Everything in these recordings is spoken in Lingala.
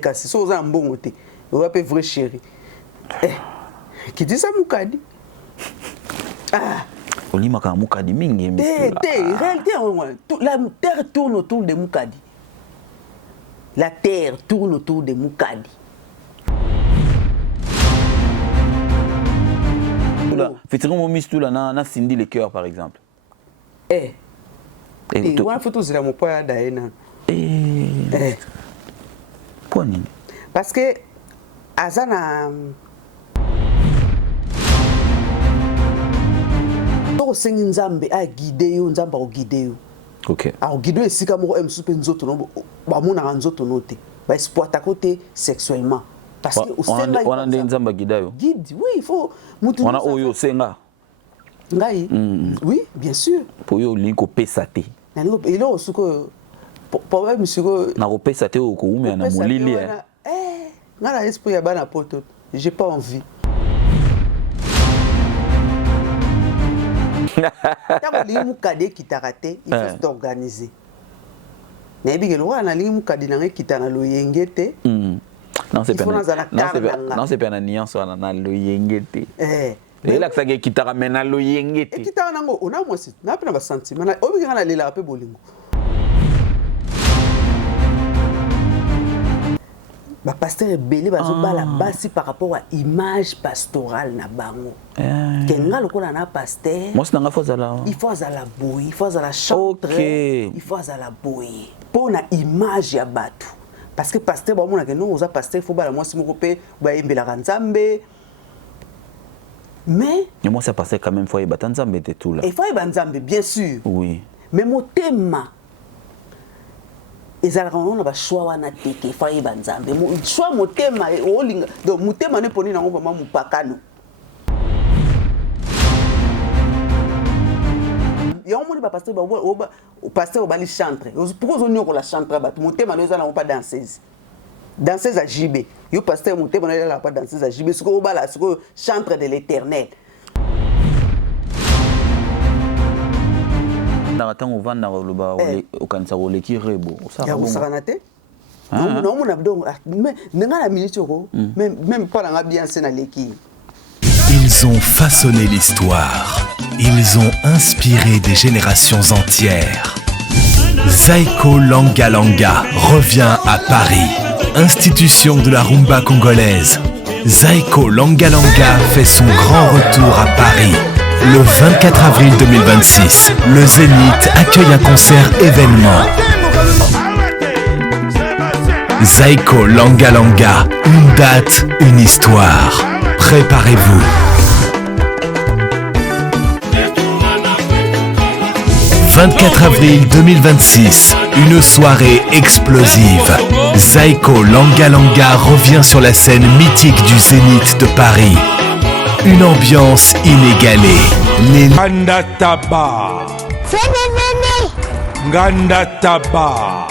kasi so oza mbongo te oza pe vrai chéri qui dit ça mukadi olimaka mukadi mingi réalité la terre tourne autour de mukadi. La terre tourne autour de mukadi. Faites-vous mon miss tout là na Cindy le cœur par exemple. Wana photo zila mo poya daena. Poni. Parce que azana to sengi nzambe a guider yo nzamba o guider yo. OK. A guider esika mo em super nzoto no ba mona nzoto no te. Ba exploiter côté sexuellement. Parce que on a nzamba guider yo. Guide, oui, il faut on a oyo senga. Ngai. Oui, bien sûr. Pour yo linko pesate. Il a aussi que problème sur na ko pesate o ko umi na molili ngala esprit ya bana poto. J'ai pas envie. Tant que mukade kitarate, il faut s'organiser. Mais bien que wana lingi mukade na kitana lo yengete. Non c'est pas na nuance na lo yengete. Et là que ça kitara mena lo yengete. Kitara nango ona moi si na pena ba sentiment na obi ngana lela pe bolingo. Ba pasteur belé ba zo bala basi par rapport à image pastorale na bango. Kenga lokola na pasteur. Moi c'est nga fozala. Il faut à la boy, il faut à la chantre. Il faut à la boy. Pour na image ya batu. Parce que pasteur ba mona ke non oza pasteur faut bala moi si moko pe ba embela kanzambe. Mais moi ça passait quand même faut y battre nzambe était tout là. Il faut y battre nzambe bien sûr. Oui. Mais mon thème ezalaka on ba choix wana teke faut y battre nzambe. Mon choix mon thème olinga donc mon thème ne poni nango vraiment mupakano. Ya on ba pasteur ba pasteur ba li chantre. Pourquoi on nyoko la chantre ba mon thème ne ezala pas danseuse. Danseuse à JB. Yo pasteur mon thème n'a pas danseuse à JB. Ce que bala ce que chantre de l'Éternel. Na tango vanda loba o kanisa o lekirebo. Ya usakanate? Non mon abdon mais nga la minute ko même pas na bien c'est na leki. Ils ont façonné l'histoire. Ils ont inspiré des générations entières. Zaiko Langa Langa revient à Paris. Institution de la rumba congolaise. Zaiko Langa Langa fait son grand retour à Paris. Le 24 avril 2026, le Zénith accueille un concert événement. Zaiko Langa Langa, une date, une histoire. Préparez-vous. 24 avril 2026, une soirée explosive. Zaiko Langa Langa revient sur la scène mythique du Zénith de Paris. Une ambiance inégalée. Nganda Taba. Nganda Taba.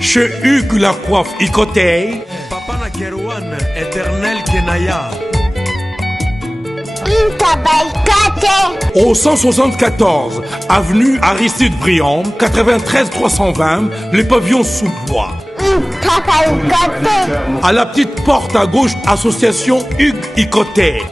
Chez Hugues la coiffe Icotey. Papa na Kerouan, éternel Kenaya. Au 174, avenue Aristide Briand, 93 320, le pavillon sous bois. À la petite porte à gauche, association Hugues Icotey.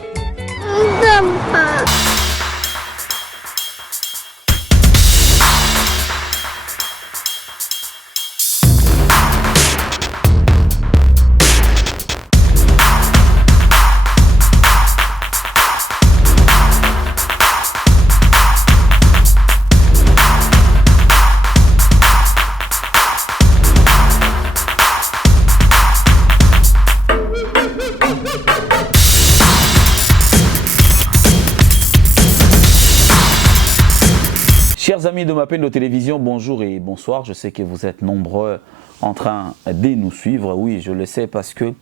Chers amis de ma peine de télévision, bonjour et bonsoir. Je sais que vous êtes nombreux en train de nous suivre. Oui, je le sais parce que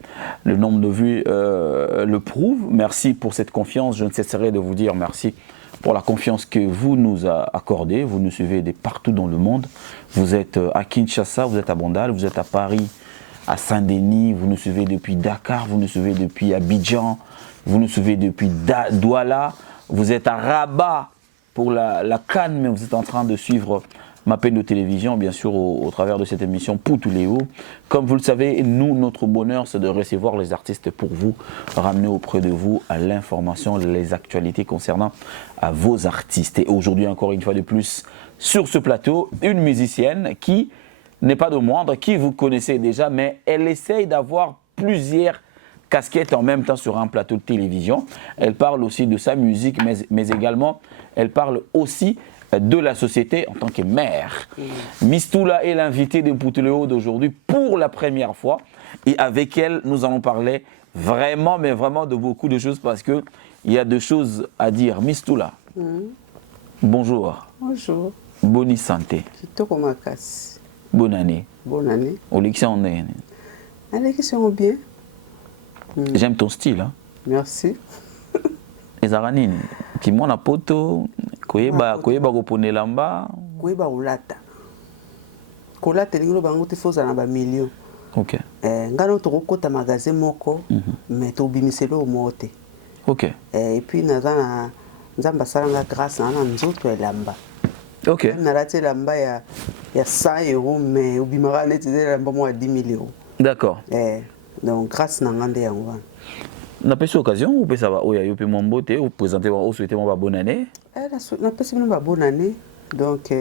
le nombre de vues le prouve. Merci pour cette confiance. Je ne cesserai de vous dire merci pour la confiance que vous nous accordez. Vous nous suivez de partout dans le monde. Vous êtes à Kinshasa, vous êtes à Bandal, vous êtes à Paris, à Saint-Denis. Vous nous suivez depuis Dakar, vous nous suivez depuis Abidjan, vous nous suivez depuis Douala. Vous êtes à Rabat pour la Cannes, mais vous êtes en train de suivre Mapendo Télévision, bien sûr, au travers de cette émission Poutuléo. Comme vous le savez, nous, notre bonheur, c'est de recevoir les artistes pour vous, ramener auprès de vous à l'information, les actualités concernant à vos artistes. Et aujourd'hui, encore une fois de plus, sur ce plateau, une musicienne qui n'est pas de moindre, qui vous connaissez déjà, mais elle essaye d'avoir plusieurs casquettes en même temps sur un plateau de télévision. Elle parle aussi de sa musique, mais également, elle parle aussi de la société en tant que mère. Mistoula est l'invitée de Poutuléo d'aujourd'hui pour la première fois. Et avec elle, nous allons parler vraiment, mais vraiment de beaucoup de choses parce qu'il y a deux choses à dire. Mistoula, bonjour. Bonjour. Bonne santé. Bonne année. Bonne année. Olection est. Élection bien. J'aime ton style. Hein? Merci. Les aranines, qui m'ont la poto, koyeba kopone lamba. Koyeba ulata. Kolata lingo bango te foza na ba million. Ok. Ngano to kota magasin moko, mais to bimiselo mote. Ok. Et puis nazana nzamba salanga grâce na nzoto elamba. Ok. Na lati lamba ya 100 €, mais obimara neti lamba mo 10 000 €. D'accord. Donc grâce na ngande yango. Na pesi occasion ou pesa ba oya yo pe mon beauté ou présenter ou souhaiter mon bonne année. Na pesi mo bonne année. Donc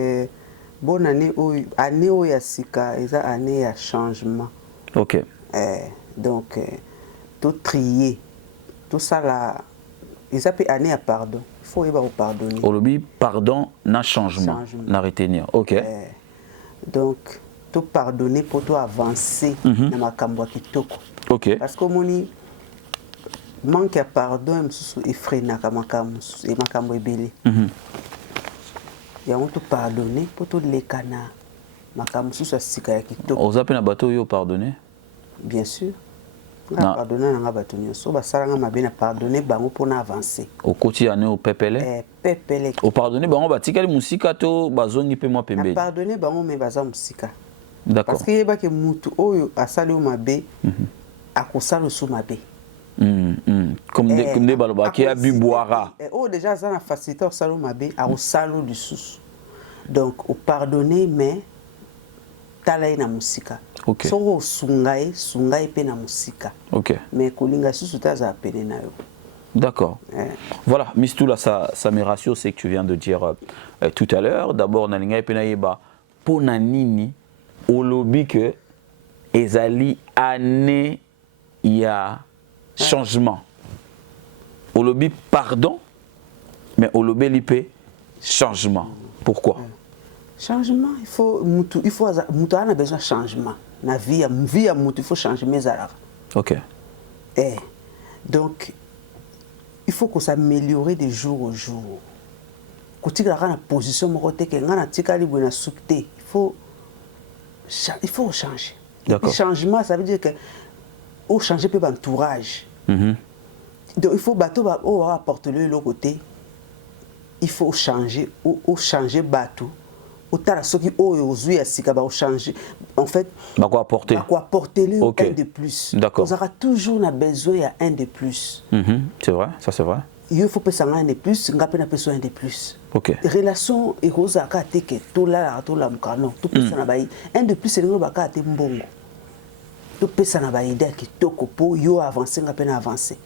bonne année année oya sika eza année ya changement. OK. Donc tout trier. Tout ça là ils appellent année à pardon. Il faut y pardonner. Olobi pardon na changement. Na retenir. OK. Donc tout pardonner pour toi avancer dans ma kambo kitoko. OK. Parce que moni manque à pardon et freina kamakambo et makambo ebele. Ya on tout pardonner pour tout lekana makambo susu sika ya kitoko. Oza pe na bato yo pardonner? Bien sûr. Pardonner na bato nyonso basalanga mabe na pardonner bango pour na avancer. Au quotidien au pepele? Pepele. Au pardonner bango batikali musika to bazongi pe moi pembe. Na pardonner bango me baza musika. D'accord. Parce que yeba ke mutu oyo asali o mabe akosala su mabe. Comme des baloba qui a bu boira. Oh déjà ça na facilité osala o mabe akosala du sous. Donc au pardonner mais talai na musika. OK. So sungai pe na musika. OK. Mais kolinga susu taza pene na yo. D'accord. Voilà, Mistoula, ça me rassure, c'est que tu viens de dire tout à l'heure. D'abord, Nalinga et Penayeba, Ponanini, Olobi que Ezali année, il y a changement. Olobi pardon, mais Olobi lipe changement. Pourquoi? Changement, il faut mutu a besoin de changement. Na vie à mutu, il faut changer mes arts. OK. Donc il faut qu'on s'améliore de jour au jour. Quand tu as une position, il faut changer. Le changement, ça veut dire que faut changer peu d'entourage. Donc il faut bateau apporter le côté. Il faut changer bateau. Changer. En fait, quoi apporter un de plus. D'accord. On aura toujours besoin d'un de plus. C'est vrai, ça c'est vrai. Il faut passer un de plus, on a besoin de plus. OK. Relation et rosa ka teke to la mukano, tout pesa na bai. Un de plus c'est ngo baka te mbongo. Tout pesa na bai idée ki toko po yo avancer ngapena avancer.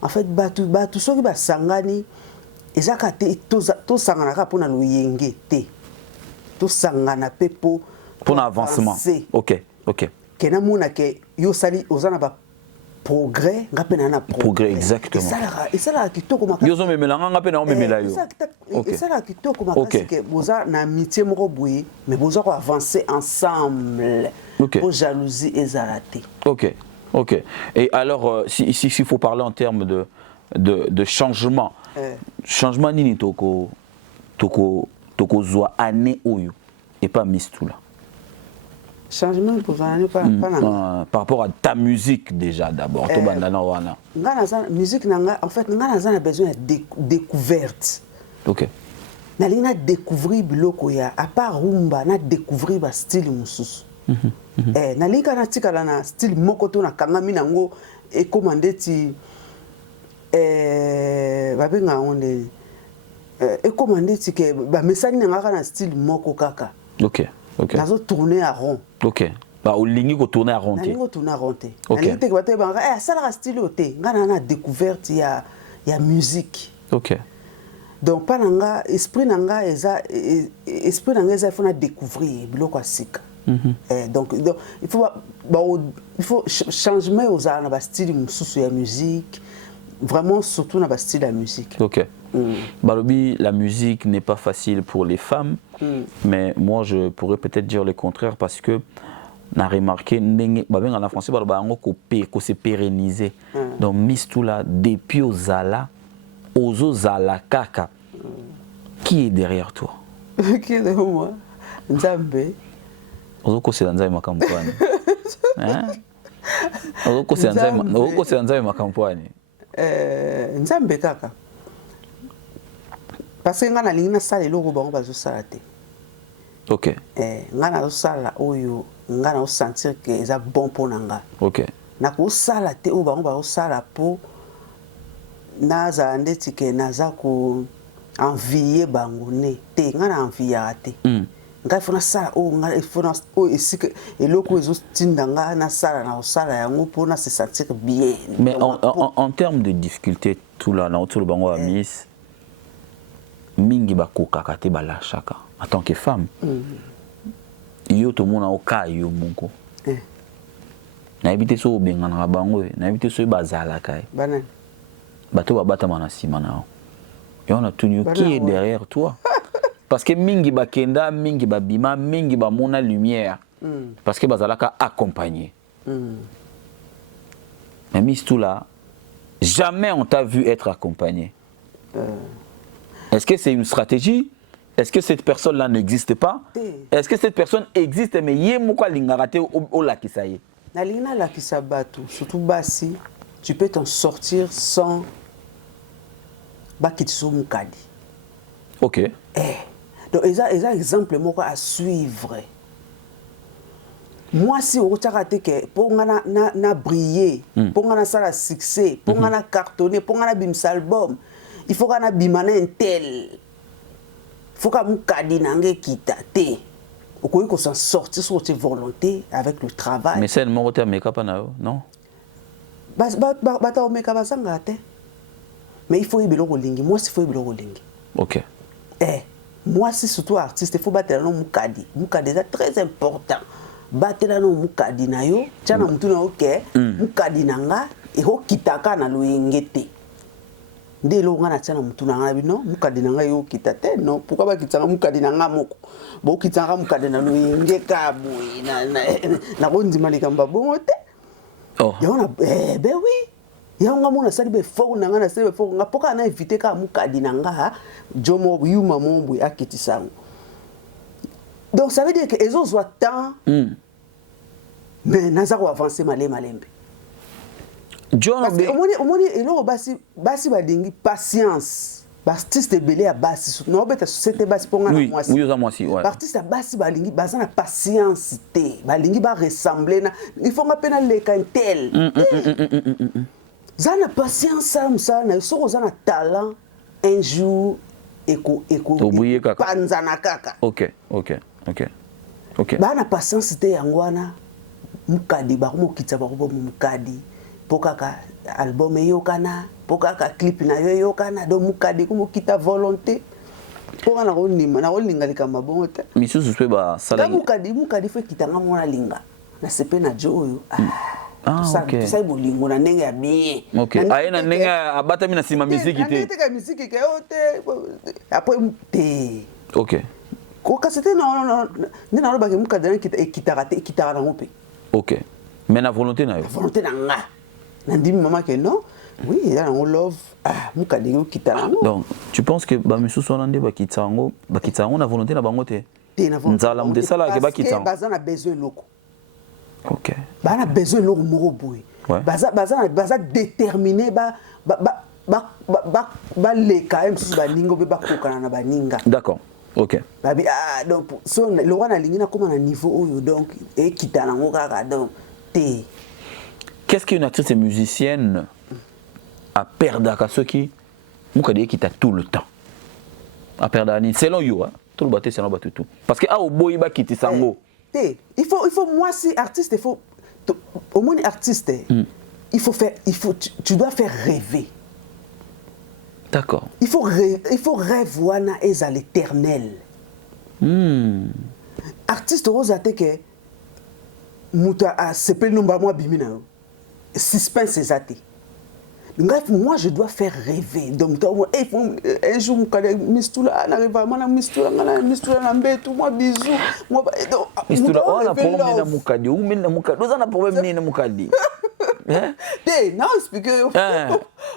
En fait batu soki ba sangani ezaka te to sangana ka pona luyenge te. To sangana pe pour l'avancement. OK. OK. Kena mona ke yo sali ozana ba progrès ngapena na progrès exactement. Et ça là qui toko makasi. Yo zo memelanga ngapena o memela yo. Et ça là qui toko makasi ke boza na amitié moko boye mais boza ko avancer ensemble. Pour jalousie et zaraté. OK. OK. Et alors s'il faut parler en termes de changement. Changement nini toko zoa année oyo et pas Mistoula. Changement pour année pas par rapport à ta musique déjà d'abord to bandana wana. Ngana musique nanga en fait ngana a besoin de découverte. OK. Na linga découvrir biloko ya à part rumba na découvrir ba style mususu. Na linga na tikala na style moko to na kangami nango e commandé ti babenga onde et commandé ti ke ba message na ngaka na style moko kaka. Ok, ok. Nazo tourner à rond. Ok. Bah, au ligne qu'on tourne à rond. Nazo tourner à rond. Ok. Nazo te bato ba ça la style oté. Ngana na découverte il y a musique. Ok. Donc pas nanga esprit nanga eza il faut découvrir biloko asika. Donc il faut changement aux arts na style mususu ya musique. Vraiment surtout na style de la musique. Ok. Balobi, la musique n'est pas facile pour les femmes, mais moi je pourrais peut-être dire le contraire parce que on a remarqué en français qu'on s'est pérennisé. Donc Miss Toula depuis aux Zala, aux Zala Kaka. Qui est derrière toi? Qui est derrière moi? Nzambe. Ozoko c'est Nzambe makampani. Hein? Ozoko c'est Nzambe makampani. Nzambe kaka. Parce que ngana lingi na sala eloko bango bazo sala te. OK. Ngana zo sala oyo ngana o sentir que eza bon pour nanga. OK. Na ko sala te o bango bazo sala po naza ndeti ke naza ko envier bango ne te ngana envier te. Nga fona sala o nga fona o esika eloko ezo tindanga na sala na o sala yango po na se sentir bien. Mais en termes de difficulté tout là dans tout le bango à Miss mingi bakoka kate balashaka en tant que femme. Yo to mona oka yo monko. Na ebite so bengana bango na ebite so bazala kai. Banane. Bato babata mana sima na. Et on a tout qui est derrière toi. Parce que mingi bakenda, mingi babima, mingi ba mona lumière. Parce que bazalaka accompagné. Mais Miss Toula, jamais on t'a vu être accompagné. Est-ce que c'est une stratégie? Est-ce que cette personne-là n'existe pas? Est-ce que cette personne existe mais yé mouka lingarate au lakisaye? Na lina lakisabatu, surtout basi, tu peux t'en sortir sans bakitso mukadi. OK. Donc ils ont exemple moko à suivre. Moi si on t'a que pour na briller, pour na ça succès, pour na cartonner, pour na bim album, il faut qu'on a bimana un tel. Faut qu'on mukadi nange kita te. Au coup qu'on s'en sortir sur tes volontés avec le travail. Mais c'est le mot de make-up non? Bata make-up basanga te. Mais il faut y biloko lingi. Moi si faut y biloko lingi. OK. Moi si surtout artiste, il faut battre no mukadi. Mukadi est très important. Battre no mukadi na yo, tiana mutu na oke, mukadi nanga e ho kitaka na loyengete. Nde lo ngana tiana mutu nanga bino, mukadi nanga yo kitate non, pourquoi ba kitanga mukadi nanga moko. Bo kitanga mukadi na loyengeka boy na rondima likamba bongo te. Oh. Yona ben oui. Yanga mona sali be fo nanga na sali be fo nga poka na inviter ka mukadi nanga jomo yuma mombu akitisango. Donc ça veut dire que les autres temps mais nazako avancer malembe. John Parce que omoni eloko basi badingi patience. Artiste belé à basi non beta société basi ponga na mwasi. Oui, mwasi, ouais. Artiste basi balingi bazana patience te. Balingi ba ressembler na il faut ngapena leka tel. Zana patience ça na soko zana talent un jour eko panzana kaka. OK. Bana patience te yangwana mukadi ba mo kitsa ba ko mukadi pokaka album yokana pokaka clip na yokana do mukadi ko kita volonté poka na konima na kolinga likamba bongo te misusu pe ba sala mukadi fe kitanga mona linga na sepe na jo oyo OK. Ça bolingo na ndenge ya bien. OK. Aina ndenge abata mina sima musique te. Ndenge musique ke ote après te. OK. Ko kasete non nina roba ke mukadi kitara na ngope. OK. Mais la volonté na yo. Volonté na nga. Na ndimi maman que non. Oui, il y a un love mukadi yo kitara. Donc, tu penses que ba misusu onande ba kitango na volonté na bango te. Nzala mde sala ke ba kitango. Parce que bazana besoin loko. OK. Bana besoin loko moko boy. Baza déterminé ba leka msusu baningo be bakokana na baninga. D'accord. OK. Donc so le wana lingi na koma na niveau oyo donc e kitana ngo kaka donc te. Qu'est-ce qu'une actrice et musicienne a perdre à ceux qui mukadi kita tout le temps. A perdre selon you tout le bateau c'est un bateau tout parce que au boy ba quitter sango il faut moi si artiste il faut au moins artiste tu dois faire rêver. D'accord. Il faut rêver à l'éternel. Artiste rosate que muta a sepel nomba moi bimina suspense ezate. Bref, moi je dois faire rêver. Donc un jour mistula n'arrive moi na mistula na mbetu moi bisou moi mistula on a problème na mukadi ou na mukadi on a problème na mukadi. Non, expliquez.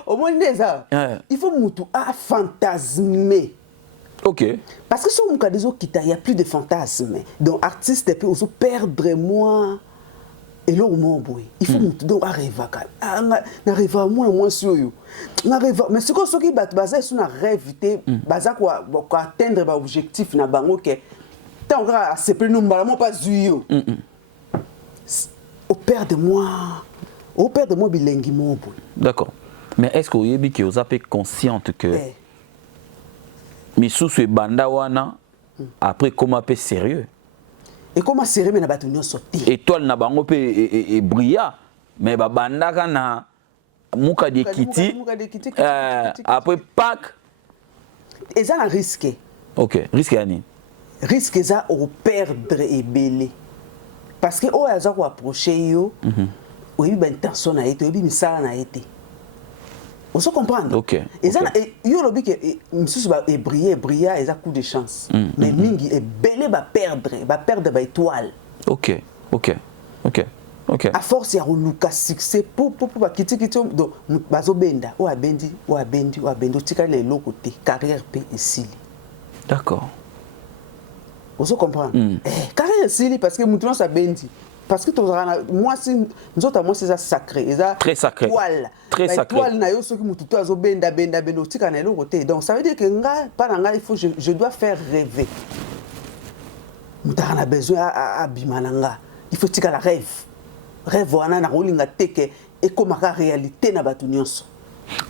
Au moins il faut mutu a fantasmer. Ok. Parce que si on il n'y a plus de fantasme. Donc, artiste peut aussi perdre moi. Et là, il faut donc arriver à moi sur mais ce que ceux qui battent basé sur un rêve, basé quoi atteindre l'objectif na bango que tant que c'est plus nous pas zuyo. Au père de moi bilingue mon. D'accord. Mais est-ce que vous avez que vous êtes consciente que Misusu et banda wana après comment peu sérieux et comment sérieux mais na batu nyonso te étoile na bango pe et brilla mais ba banda kana muka de kiti après Pâques et ça un risque. OK, risque yani risque ça au perdre et belé parce que o aza ko approcher yo oui ben intention na été oui misala na été. On se comprend. OK. Et ça yo lobi que misusu ba briller et ça coup de chance. Mais mingi est belé ba perdre ba étoile. OK. À force ya luka succès pour ba kiti donc bazo benda o abendi tika le côté carrière pe ici. D'accord. On se comprend. Carrière ici parce que mutu ça bendi. Parce que moi si nous autres moi c'est ça sacré, ça très sacré. Très sacré. Toile na yo soki mutu to azo benda tika na lo côté. Donc ça veut dire que il faut je dois faire rêver. Mutu a besoin à bimananga. Il faut tika la rêve. Rêve wana na rolinga teke et comme la réalité na batu nyonso.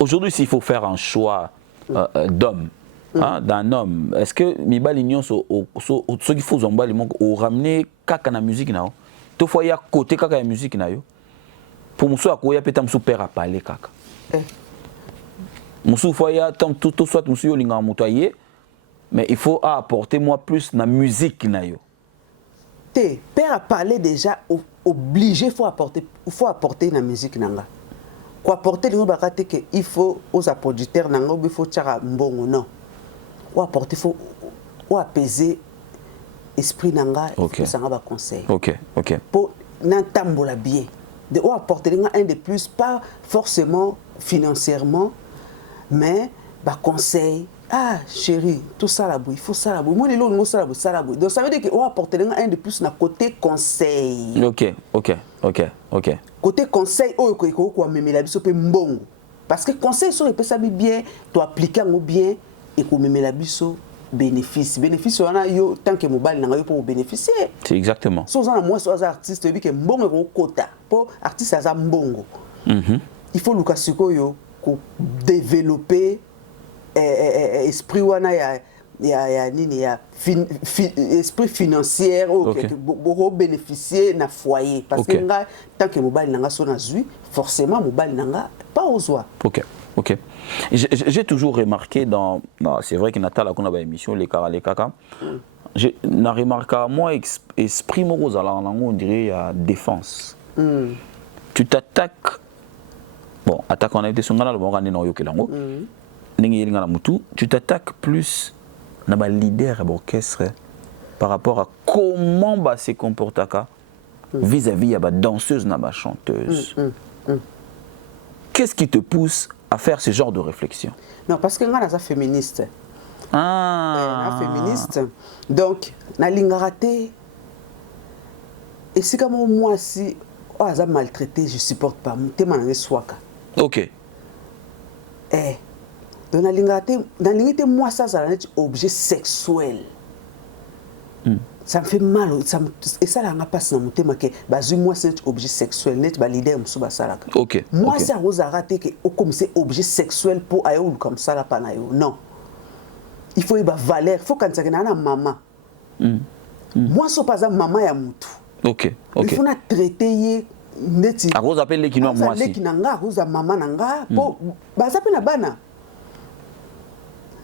Aujourd'hui s'il faut faire un choix d'homme d'un homme, est-ce que mibali nyonso ce qu'il faut zombali au ramener kaka na musique na tout fois il y a côté kaka ya musique na yo pour muso akoya peta muso père à parler kaka muso fois il y a tout soit muso yo linga mutoyer mais il faut apporter moi plus na musique na yo te père à parler déjà obligé faut apporter na musique nanga quoi apporter les bakate que il faut aux producteurs nanga il faut tchara mbongo non ou apporter faut ou apaiser esprit nanga et ça va conseil. OK. Pour n'entambola bien. De ou apporter un de plus pas forcément financièrement mais bah conseil chérie tout ça là il faut ça là moi les longs ça là donc ça veut dire que ou apporter un de plus na côté conseil. OK. Côté conseil ko même la biso pe mbongo parce que conseil sur peut ça bien to appliquer en bien et ko même la biso bénéfice wana yo tant que mobile na yo pour bénéficier. C'est exactement. So za moi so artiste bi que mbongo ko kota pour artiste za mbongo. Il faut luka sikoyo ko développer esprit wana ya nini ya esprit financier pour bénéficier na foyer parce que nga tant que mobile na so na zui forcément mobile na pas aux oies. OK. J'ai toujours remarqué c'est vrai que Natal a qu'on a émission les kaka. J'ai remarqué moi esprit morose alors on dirait défense. Tu t'attaques attaque on a été sur ngana le bon ngana no yokelango. Ningi ngana mutu, tu t'attaques plus na ba leader d'orchestre par rapport à comment se comporte vis-à-vis ya ba danseuse na ba chanteuse. Qu'est-ce qui te pousse à faire ce genre de réflexion? Non, parce que je suis féministe. Féministe. Donc, na lingarate. Et si comme moi si je suis maltraité, je ne supporte pas. Je suis OK. Donc, na lingarate, moi ça c'est un objet sexuel. Ça me fait mal et ça là passe dans mon thème que moi c'est un objet sexuel net leader musuba salaka. OK. Moi ça rose raté que comme c'est objet sexuel pour ayo comme ça là pas na yo. Non. il faut yeba valeur, il faut quand ça na maman. Moi so pas maman ya mutu. OK, OK. Il faut na traiter ye neti. A cause appelle les kino moi si. Les kinanga cause maman nanga po baza pe na bana.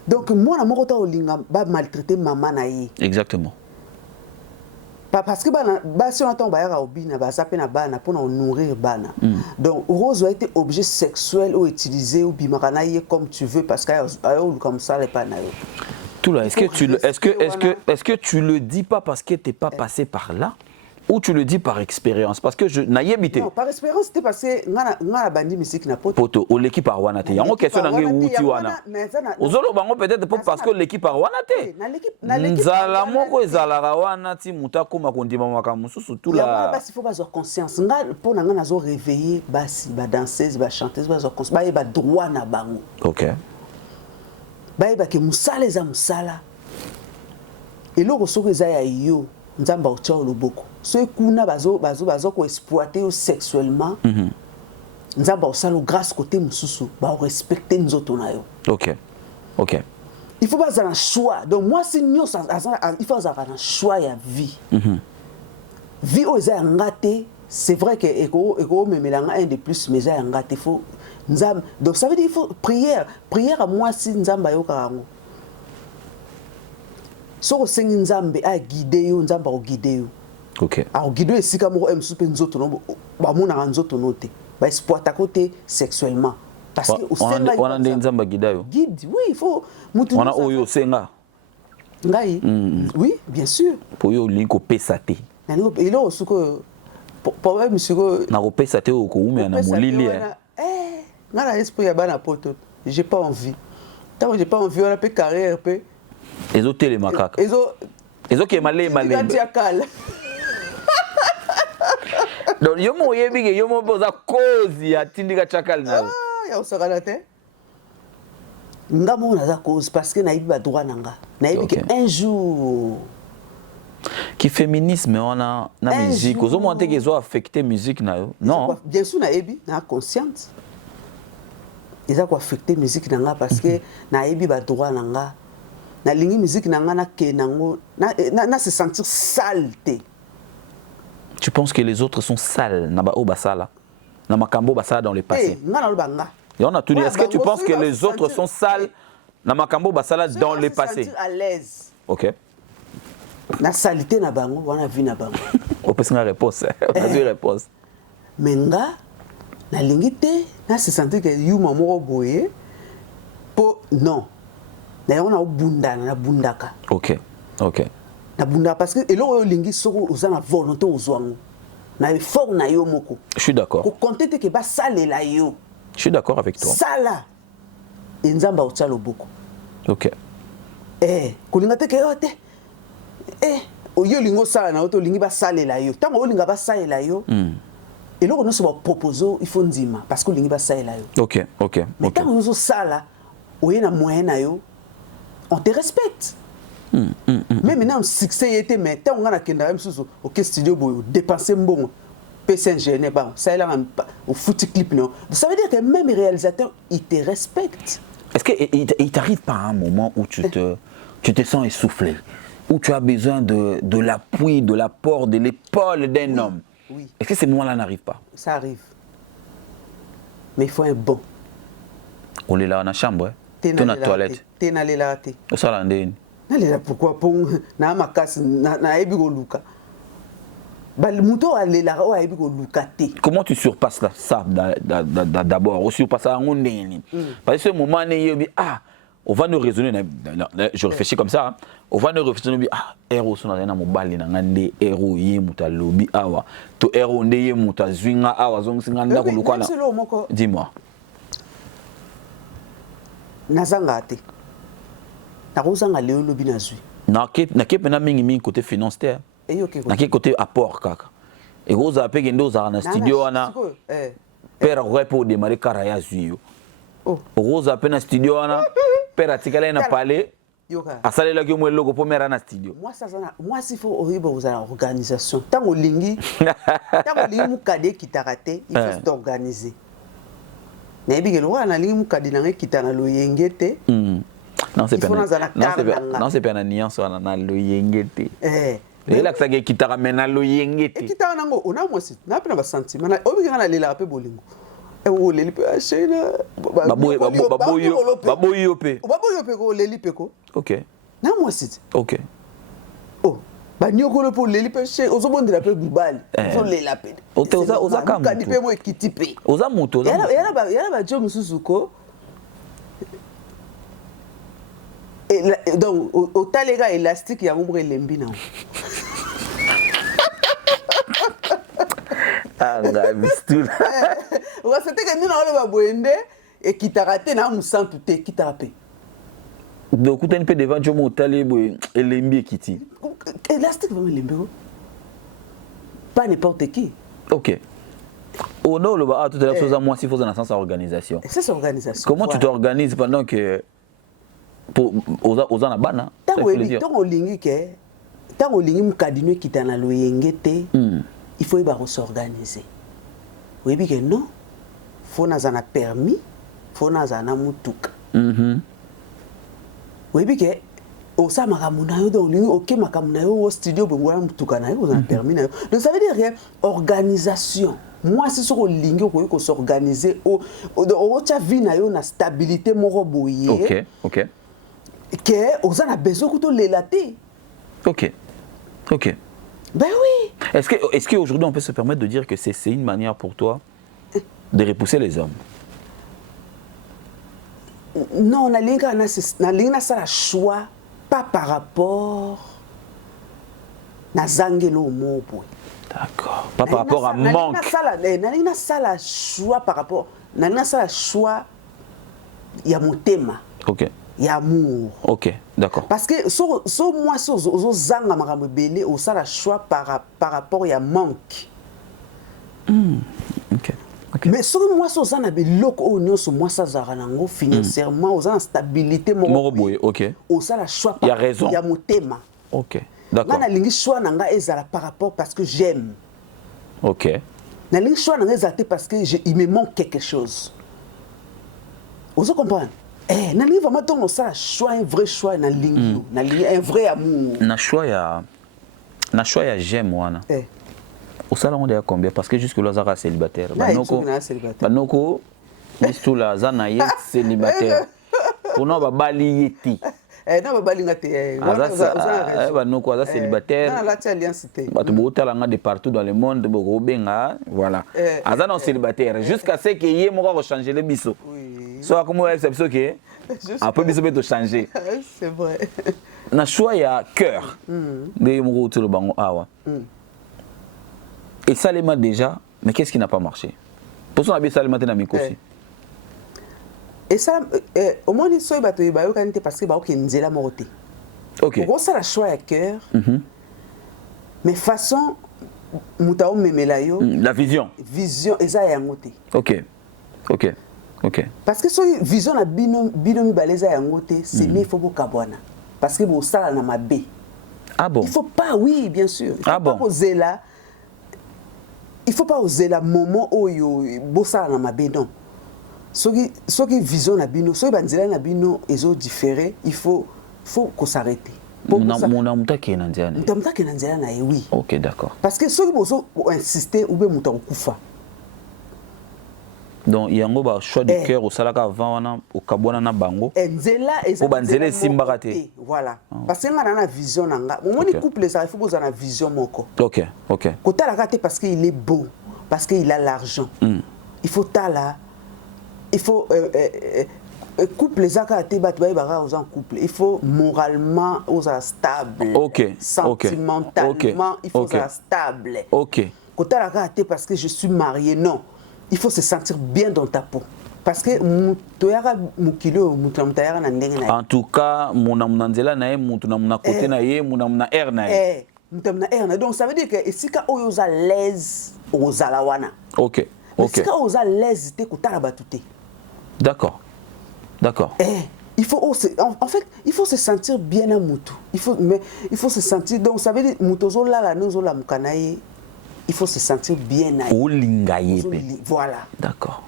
Donc moi na moko ta olinga ba maltraiter maman na ye. Exactement. Parce que si on entend bayara obina ba ça pe na bana pour nourrir bana. Donc Rose a été objet sexuel ou utilisé ou bimakana ye comme tu veux parce que comme ça les pas na yo. Tout là, est-ce que tu le dis pas parce que t'es pas passé par là ou tu le dis par expérience? Parce que je n'ai habité. Non, par expérience, c'était parce que ngana bandi musique na poto. Poto, ou l'équipe par Wanate. Il y a une question dans le Wana. Ozolo bango peut-être parce que l'équipe par Wanate. Nzala moko ezala Wanati mutako makondima makamusu tout là. Basi faut bazo conscience. Nga pour nga nazo réveiller basi ba danseuse ba chanteuse bazo conscience ba droit na bango. OK. Ba ke musala eza musala. Eloko soko eza ya yo nzamba ocha loboko. Ceux kuna bazo ko exploiter sexuellement. Nzamba osala grâce côté mususu ba respecter nzoto na yo. OK. OK. Il faut pas avoir un choix. Donc moi si il faut avoir un choix ya vie. Vie aux ngate, c'est vrai que eko memelanga un de plus mais za ngate faut nzamba. Donc ça veut dire il faut prière à moi si nzamba yo karango. Soko sengi nzambe a guider yo nzamba o guider yo. OK. A guider esika moko emsupe nzoto no ba mona nzoto note. Ba exploiter côté sexuellement. Parce que on a des nzamba guida yo. Guide, oui, il faut on a oyo senga. Ngai. Oui, bien sûr. Pour yo linko pesate. Et là suko problème suko na ko pesate o ko umia na molili. Ngala esprit ya bana poto. J'ai pas envie. Tant que j'ai pas envie on a peu carrière peu. Ezo tele makaka. Ezo ke malé. Donc yo mo yebi ke yo mo poza cause ya tindika chakal na. Ya osakala te. Nga mo na za cause parce que naïbi ba droit nanga. Naïbi que un jour qui féminisme on a na musique ozo monter que zo affecter musique na yo. Non. Bien sûr naïbi na conscience. Ils quoi affecter musique nanga parce que naïbi ba droit nanga. Na lingi musique nanga na kenango na se sentir saleté. Tu penses que les autres sont sales na ba o basala. Na makambo basala dans le passé. Nga na lo banga. Et on a tout dit. Est-ce que tu penses que les autres sont sales na makambo basala dans le passé? À l'aise. OK. La saleté na bango, on a vu na bango. On peut se faire réponse. On a une réponse. Mais nga na lingité, na se sentir que you mamo boye po non. Na on a bunda na bundaka. OK. OK. Na bunda parce que elo lingi soko ozana volonté ozwango. Na effort na yo moko. Je suis d'accord. Ko compter que ba sale la yo. Je suis d'accord avec toi. Sala. Nzamba otya loboko. OK. Kolinga te ke yote. Oyo lingo sala na oto lingi ba sale la yo. Tango olinga ba sale la yo. Et là on se va proposer il faut ndima parce que lingi ba sale la yo. OK, OK. Mais tango nous sala oyo na moyen na yo. On te respecte. Même maintenant succès était mais tango na kenda même sous au studio boyo dépenser mbongo. PCNG n'est pas ça là au foot clip non. Ça veut dire que même les réalisateurs ils te respectent. Est-ce que il t'arrive pas un moment où tu te sens essoufflé, où tu as besoin de l'appui, de l'apport, de l'épaule d'un homme? Oui. Est-ce que ces moments-là n'arrivent pas? Ça arrive. Mais il faut un bon. On est là dans la chambre, dans la toilette. T'es allé là, t'es. Ça là, pourquoi pour na ma casse na ebigo luka. Comment tu surpasses ça d'abord? Aussi, parce que ce moment, on va nous raisonner. Je réfléchis comme ça. On va nous réfléchir. Héros sont dans mon bal, héros yemuta lobby awa. To héros ne yemuta zwinga awa zong singanda kulukana. Dis-moi. Nazangate. Nakozanga leo lobby nazwi. Na kepe na mingi côté financier. Na quel côté apport kaka et vous avez que nous dans studio ana père aurait pour démarrer carrière zuyo vous avez na studio ana père atikala na parler asale la que moi logo pour mettre na studio moi s'il faut arriver aux organisations tant olingi mukade kitarate il faut s'organiser na ebi ke lo ana lingi mukade na kitana lo yengete Non, c'est Il faut dans un acteur. non, c'est pas une nuance, on a le yengete. Et là, ça y est, qui t'a ramené le yengete. qui t'a ramené, on a moi aussi, on a pas de sentiment. On a gagné la peu bolingo. Et on les peut acheter là. Baboyope. Baboyope ko les lipeko. Ok. Na moi aussi. Ok. Oh. Ba nyoko pour les lipe chez ozobondela pe global. Ozo les la pe. Oza kamu. Ka dipe mo ekitipe. Oza moto. Yala ba jo mususuko. Et donc au talega élastique ya ngombre lembi na. Ah ngabistula. Wa c'était que nous na ba boende et kitarate na musantu te kitarape. Donc tu as un peu devant tu montes et lembi kiti. Élastique vraiment lembi. Pas n'importe qui. OK. Au non le ba tout à l'heure moi si faut dans sens organisation. C'est son organisation. Comment tu t'organises pendant que pour aux na bana tant on lingi ke tant on lingi mukadino kitana loyengete il faut y s'organiser oui bien que non faut nazana permis faut nazana mutuka oui bien que osa makamuna yo donc lingi OK makamuna yo au studio bongo mutuka na yo on permis na yo donc ça veut dire rien organisation. Moi c'est sur lingi ko s'organiser au tia vie na yo na stabilité moko boye. OK OK. Que on a besoin que tu l'élaté. OK. OK. Ben oui. Est-ce qu'aujourd'hui on peut se permettre de dire que c'est une manière pour toi de repousser les hommes? Non, on a le choix pas par rapport à Zangelo Mobo. D'accord. Pas par rapport à manque. On a ça choix par rapport. On a ça choix. Il y a mon thème. OK. Il y a amour. OK, d'accord. Parce que moi aux zanga makambo belé au ça la choix par rapport il y a manque. OK. OK. Mais sur moi so ça na biloko o nyonso moi ça zara nango financièrement aux instabilité moroboy. OK. Au ça la choix il y a raison. Il y a mon thème. OK. D'accord. Na lingi choix nanga ezala par rapport parce que j'aime. OK. Na lingi choix nanga ezala parce que il me manque quelque chose. Vous comprenez? Na lingi vraiment donc ça choix un vrai choix na lingi un vrai amour. Na choix ya j'aime wana. Au salon on est combien parce que jusque là Zara célibataire. Banoko bistu la zanaye célibataire. Pour nous ba bali yeti. Non ba bali ngate. Banoko za célibataire. Na la alliance té. Batu botala nga de partout dans le monde boko benga voilà. Azana célibataire jusqu'à ce que yé moko changer le biso. Soit comme exception que un peu biso peut changer. C'est vrai. Na choix ya cœur. De moko tout le bango awa. Et Salema déjà, mais qu'est-ce qui n'a pas marché? Pour ça on a bien Salema na mikosi. Et ça au moins ils sont bato ba yo kanite parce que ba OK nzela moroté. OK. Pour ça la choix ya cœur. Mais façon mutao memela yo la vision eza yango te. OK. OK. OK. Parce que so vision na bino mi baleza yango te, c'est mieux faut kabwana. Parce que bo sala na mabe. Ah bon? Il faut pas oui, bien sûr. Il faut pas oser là. Il faut pas oser là moment où yo bo sala na mabe non. Ce qui vision na bino, so banzela na bino ezo différé, il faut qu'on s'arrête. Mon mutaki na nzela. Mutaki na nzela na oui. OK, d'accord. Parce que ceux qui bozo insister ou be muta kufa. Donc yango ba choix de cœur au salaka avant wana au kabona na bango. Nzela eza banzela simbakate. Voilà. Parce que nga na vision nanga. Mon couple ça il faut boza na vision moko. OK, OK. Kota la kate parce qu'il est beau, parce qu'il a l'argent. Il faut tala. Il faut couple les akate bat ba aux en couple. Il faut moralement aux stable. OK. Sentimentalement, il faut être stable. OK. Kota la kate parce que je suis marié non. Il faut se sentir bien dans ta peau. Parce que en tout cas, mon amnanzela na mon amna côté na ye, mon amna air na ye. Donc ça veut dire que si ka oyoza l'aise aux alawana. OK. OK. Si ka oyoza l'aise te kutala batute. D'accord. D'accord. Il faut en fait, il faut se sentir bien à mutu. Il faut se sentir donc ça veut dire mutozo la nozo la mukanaye. Il faut se sentir bien à Olingaye. Voilà. D'accord.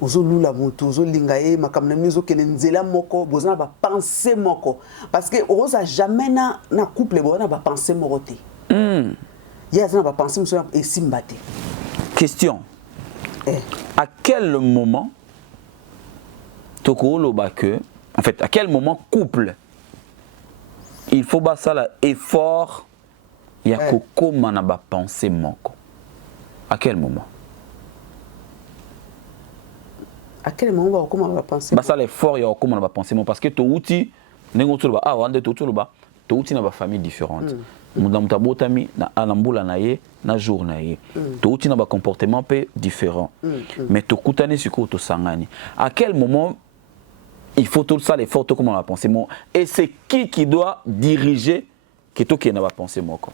ozolula moto ozolinga ye makambo na bino ezokende nzela moko boza na bapense moko parce que oza jamais na couple boza na bapense moko te ye aza na bapense mosusu esimba te. Question. À quel moment tokoloba que en fait à quel moment couple il faut basala effort ya kokoma na bapense moko? À quel moment? À quel moment on va penser? Ça l'effort, il y a comment on va penser parce que touti nengotuloba ah wande toutuloba touti na ba famille différente. Mudamta botami na anambula na ye na jour na ye. Touti na ba comportement peu différent. Mais tokutane siko to sangani. À quel moment il faut tout ça l'effort comment on va penser et c'est qui doit diriger que to qui na va penser moko.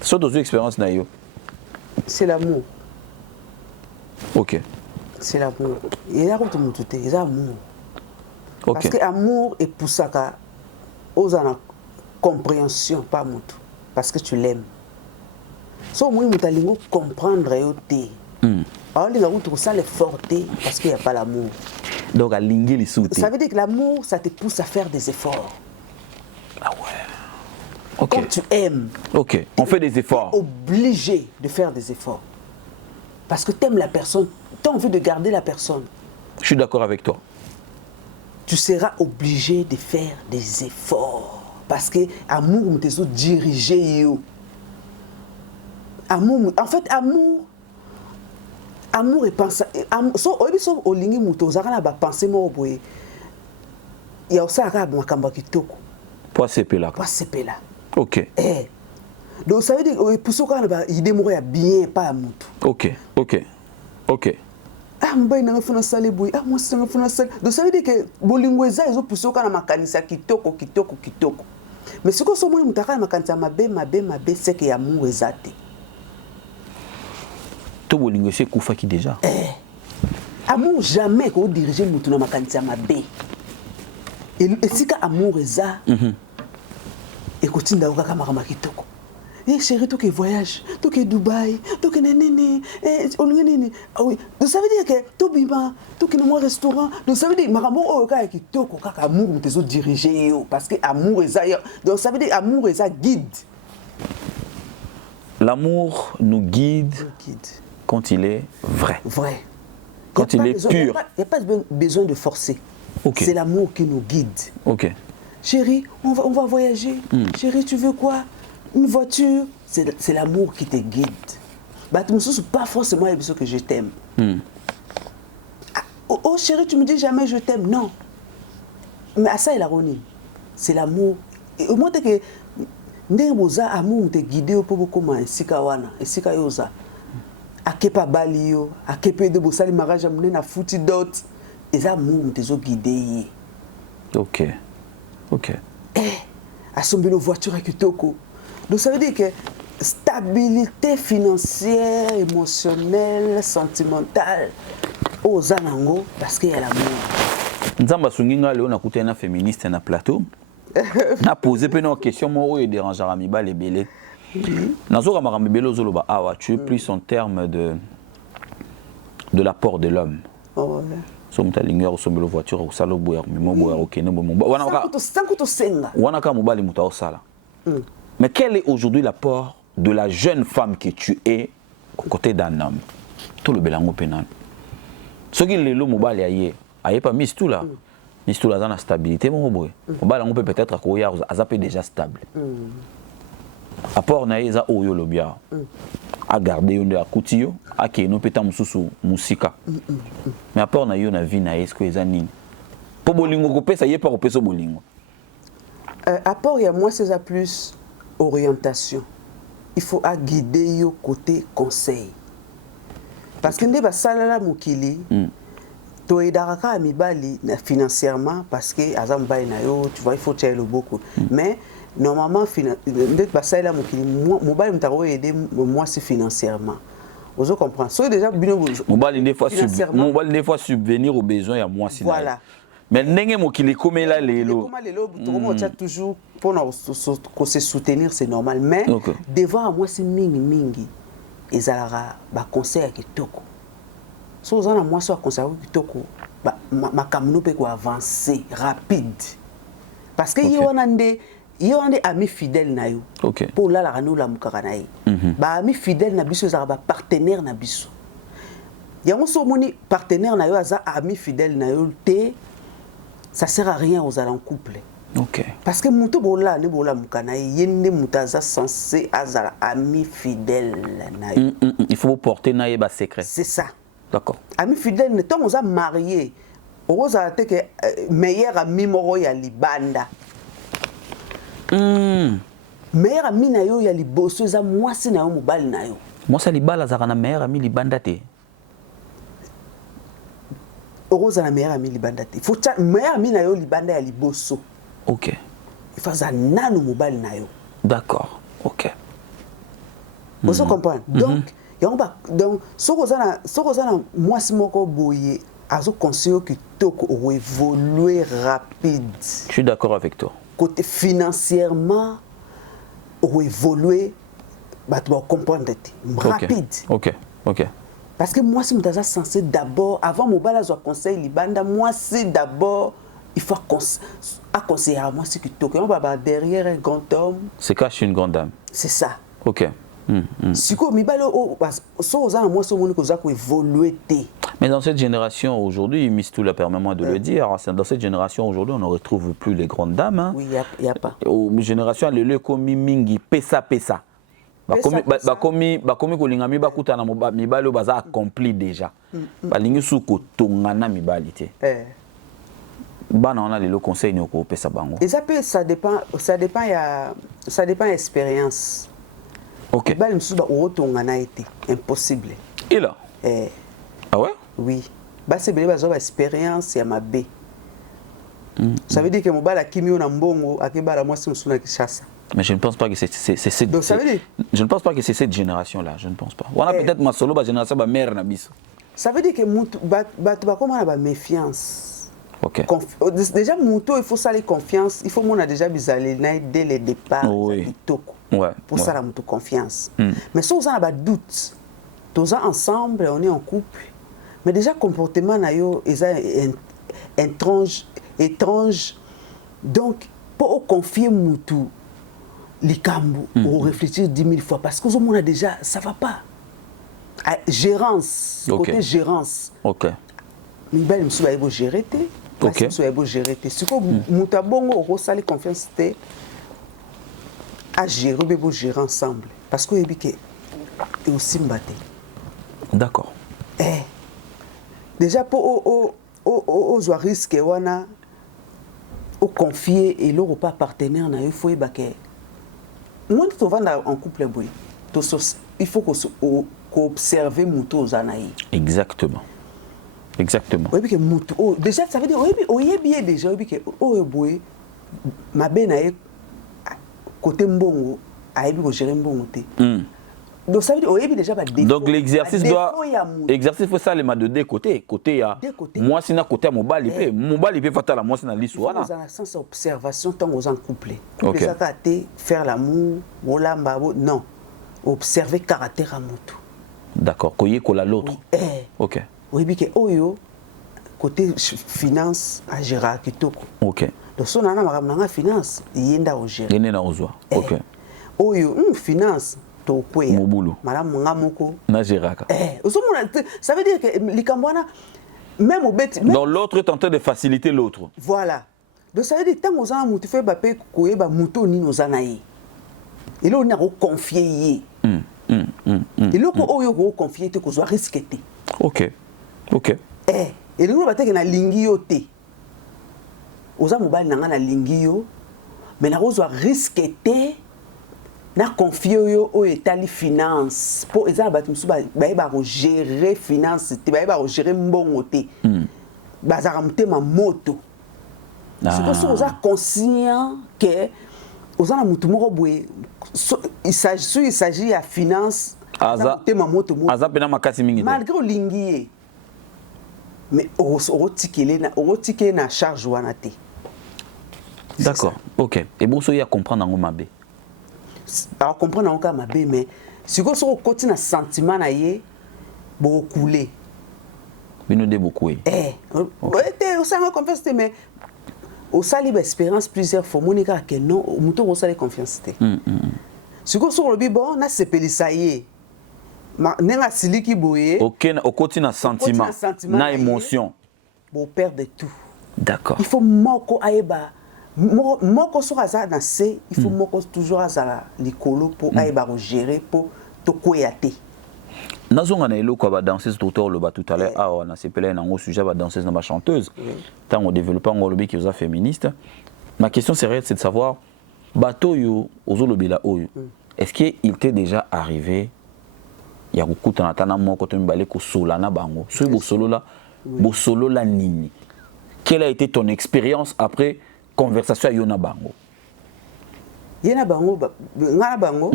So deux expériences na yo. C'est l'amour. OK. C'est l'amour. Il y a tout monde tout est amour. Okay. Parce que l'amour est pour ça aux en compréhension pas moto parce que tu l'aimes. So moi mutalingo comprendre yo té. Alors les gens tout ça les forté parce qu'il y a pas l'amour. Donc à linguer les sous. Ça veut dire que l'amour ça te pousse à faire des efforts. Ah ouais. OK. Quand tu aimes. OK, on fait des efforts. Obligé de faire des efforts. Parce que tu aimes la personne, tu as envie de garder la personne. Je suis d'accord avec toi. Tu seras obligé de faire des efforts. Parce que l'amour, tu es dirigé. Amour, en fait, amour est pensé. So, au lingi muto, zara ba penser mo boye. Il y a aussi un makamba kitoko. Pour CP là. Pour CP là. OK. Donc ça veut dire pour ce qu'on a il démourir bien pas à muto. OK. Ah mbaye na ngafuna sale boy. Ah moi c'est ngafuna sale. Donc ça veut dire que bolingweza ezo pour ce qu'on a makanisa kitoko. Mais ce que so moi mutaka makanisa mabe c'est que amour ezate. To bolingwese kufa ki déjà. Amour jamais ko diriger mutu na makanisa mabe. Et si ka amour eza. Et kotinda okaka makama kitoko. Eh chérie, toi qui voyage, toi qui Dubaï, toi qui néné, ah oui. Donc ça veut dire que toi bima, toi qui no restaurant, donc ça veut dire makambo o ka ki toko kaka amour te zo diriger parce que amour eza. Donc ça veut dire amour eza guide. L'amour nous guide quand il est vrai. Vrai. Quand il est pur. Il n'y a pas besoin de forcer. Okay. C'est l'amour qui nous guide. OK. Chérie, on va voyager. Chérie, tu veux quoi? Une voiture, c'est l'amour qui te guide. Bah, tu ne sais pas forcément ce que je t'aime. Oh chérie, tu me dis jamais je t'aime. Non. Mais à ça, il a roni. C'est l'amour. Et au moins, que ndeboza amour te guide pour beaucoup moins. Sikawana, sikayoza. Akepa balio, akepe de bosali mariage amune na fouti dot. Et amour te zo guide. OK. À son vélo voiture avec Toko. Donc ça veut dire que stabilité financière, émotionnelle, sentimentale aux anango parce qu'il y a l'amour. Nzamba sunginga leo nakuta na féministe na plateau. Na poser pe une question mo et déranger à miba les belé. Nazo ka makambe belo zoloba awa tu es plus en termes de l'apport de l'homme. Oh ouais. So mutalinga o sombelo voiture o salo boya mimo boya o kene bo mo. Wana ka mobali muta o sala. Mais quel est aujourd'hui l'apport de la jeune femme que tu es aux côtés d'un homme? Tout le belango pénal. Ce qui est le mobile aïe pas mis tout là. Mis tout là dans la stabilité mon boy. Mobile on peut peut-être à déjà stable. Apport na eza oyo lobia. A garder on de la couture, a qui no peta mususu musika. Mais apport na yo na vie na est-ce que eza nini? Po bolingo ko pesa yé pas ko pesa bolingo. Apport il y a moins c'est plus orientation. Il faut guider yo côté conseil. Parce que ndeba salala mukili to edaraka mibali financièrement parce que azamba na yo tu vois il faut tirer le beaucoup. Mais normalement ndeba salala mukili mobali mtaro aider moi c'est financièrement. Vous comprenez? So déjà mobali des fois subvenir aux besoins ya moi si. Voilà. Mais ndenge mokili komela lelo. Comment toujours pour se soutenir c'est normal mais devant moi c'est mingi ezalaka ba conseil ya kitoko. so oza na mwasi akonserve kitoko makambo mpe koavance rapide parce que ye wana nde ami fidèle na yo mpo olalaka nde olamukaka na ye baami fidèle na biso ezalaka bapartenaire na biso yango so omoni partenaire na yo aza ami fidèle na yo te ça sert à rien ozala en couple parce que mutu bola nde bolamuka na ye ye nde mutu aza censé azala ami fidèle na yo il faut porter na ye secret c'est ça d'accord ami fidèle ne tant oza marié ozala te ke meilleur ami moko ya libanda meilleur ami na yo ya liboso eza mwasi na yo mobali na yo mwasi ya libala azalaka na meilleur ami libanda te ozala na meilleur ami libanda te faut meilleur ami na yo libanda ya liboso il faut azala nano mobali na yo d'accord vous comprenez donc soko oza na mwasi moko boye azo conseiller kitoko évoluer rapide. Je suis d'accord avec toi. Côté financièrement évoluer tu vas comprendre rapide. OK. Parce que moi si je suis censé d'abord avant mon bal à conseil libanda moi c'est d'abord il faut conseiller à moi c'est kitoko derrière un grand homme c'est cache une grande dame. C'est ça. OK. Mais dans cette génération aujourd'hui, Mistou la permet-moi de le dire, dans cette génération aujourd'hui, on ne retrouve plus les grandes dames. Hein. Oui, il n'y a pas. Génération, le komi mingi, pesa. Bakomi kolingami bakuta na mibali baza accompli déjà. Balingi suko tongana mibali te. Bana on a le conseil ni ko pesa bango. Et ça dépend expérience. OK. Bali msusu ba otongana été impossible. Et là. Ah ouais? Oui. Ba c'est bele bazo ba expérience ya mabe. Ça veut dire que mobala kimio na mbongo akebala mwasi msusu na Kishasa. Mais je ne pense pas que c'est cette. Donc ça veut dire je ne pense pas que c'est cette génération là, je ne pense pas. On a peut-être ma solo ba génération ba mère na biso. Ça veut dire que ba comment na ba méfiance. OK. Déjà muto il faut ça les confiance, il faut mona déjà bizalé dès le départ kitoko. Pour ça la muto confiance. Mais si on a des doutes, tous ensemble on est en couple. Mais déjà comportement na yo étrange. Donc pour confier mutu likambo ou réfléchir 10 000 fois parce que on a déjà ça va pas. Gérance, côté gérance. OK. Mais il me faut gérer té. OK. Il faut gérer té. Si ko mutu bongo ko sali confiance té à gérer ensemble parce que est aussi mbaté. D'accord. Déjà pour aux risque wana au confier et l'autre pas partenaire na il faut ebaké. Moi tu vas en couple boy. Il faut qu'on observer muto zanaï. Exactement. Oui que muto déjà ça veut dire oui bien déjà oui que boy ma benaï côté mbongo aibi ko gérer mbongo té. Donc ça veut dire déjà ba défaut. Donc l'exercice faut ça les de deux côtés ya moi sina côté mobali peut fatala moi sina liso wana. Dans un sens observation tant aux en couple. Couple ça té faire l'amour olamba non. Observer caractère à mutu. D'accord, koyé kola l'autre. OK. Oui bi que oyo côté finance à gérer kitoko. OK. Donc son ana makamna finance yenda o gérer. Yenda na ozwa. OK. Oyo finance mobulu madame ngamoko na géraka ça veut dire que likambwana même au bête donc l'autre est en train de faciliter l'autre voilà donc ça veut dire tant aux mutu fait ba pe koyeba muto ni nozanayi et là on a confié et là ko oyo ko confier te ko zo risquer te OK et là ba te na lingi yo te oza mobali nanga na lingi yo mais na ko zo risquer te na confier yo o etali finance pour ezala batu musu ba gérer finance te ba gérer mbongo te bazara mutema moto c'est parce que oza conscient que oza na mutu moko boye il s'agit ya finance mutema moto aza pena makasi mingi malgré olingi mais otikele na charge wana te. D'accord. OK. Et bon so ya comprendre ngo mabe. Alors comprendre encore ma bé mais si vous continue à sentiment na yé beaucoup couler Bino de beaucoup. Au sein de confiance, mais au sali expérience plusieurs fois, mon égard que non, au mouton au sali confiance. Ce que sur le bon, on a ce pays ça y est. Nenga sili qui boye. Au côté na sentiment, na émotion. Bon perdre tout. D'accord. Il faut moko aeba. Moko sur hasard na C, il faut moko toujours hasard likolo pour aeba gérer pour to koyate. Nazonga na eloko ba danseuse docteur le tout à l'heure ah on a sepelé na ngo sujet ba danseuse na ba chanteuse. Tant on développe ngo lobi qui est féministe. Ma question c'est de savoir bato yo ozolobela oyo. Est-ce qu'il t'est déjà arrivé ya kukuta na tana moko to mbale ko sola na bango. So bo solo la nini. Quelle a été ton expérience après conversation avec Yona Bango? Yona Bango, ngana Bango.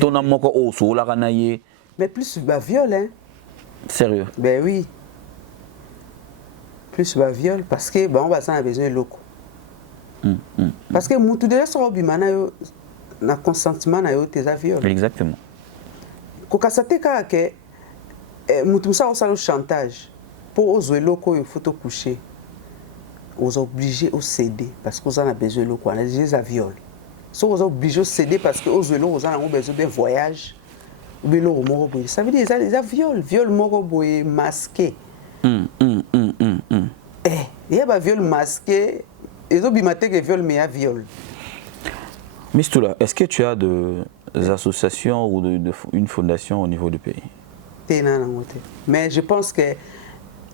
Ton amoko o so la kanaye. Mais plus viol hein. Sérieux? Ben oui. Plus viol parce que on va ça a besoin de loko. Parce que mutu déjà so bimana yo na consentement na yo tes viol. Exactement. Ko kasate ka ke mutu ça o le chantage. Pour oser loko il faut te coucher. Vous obligés au céder parce que vous en avez besoin de quoi, on a déjà viol. So vous obligés au céder parce que vous en besoin de voyage. Ça veut dire ça viol moroboy masqué. Il y a pas viol masqué, ils ont bimaté que viol mais il y a viol. Mistoula, est-ce que tu as des associations ou une fondation au niveau du pays? Mais je pense que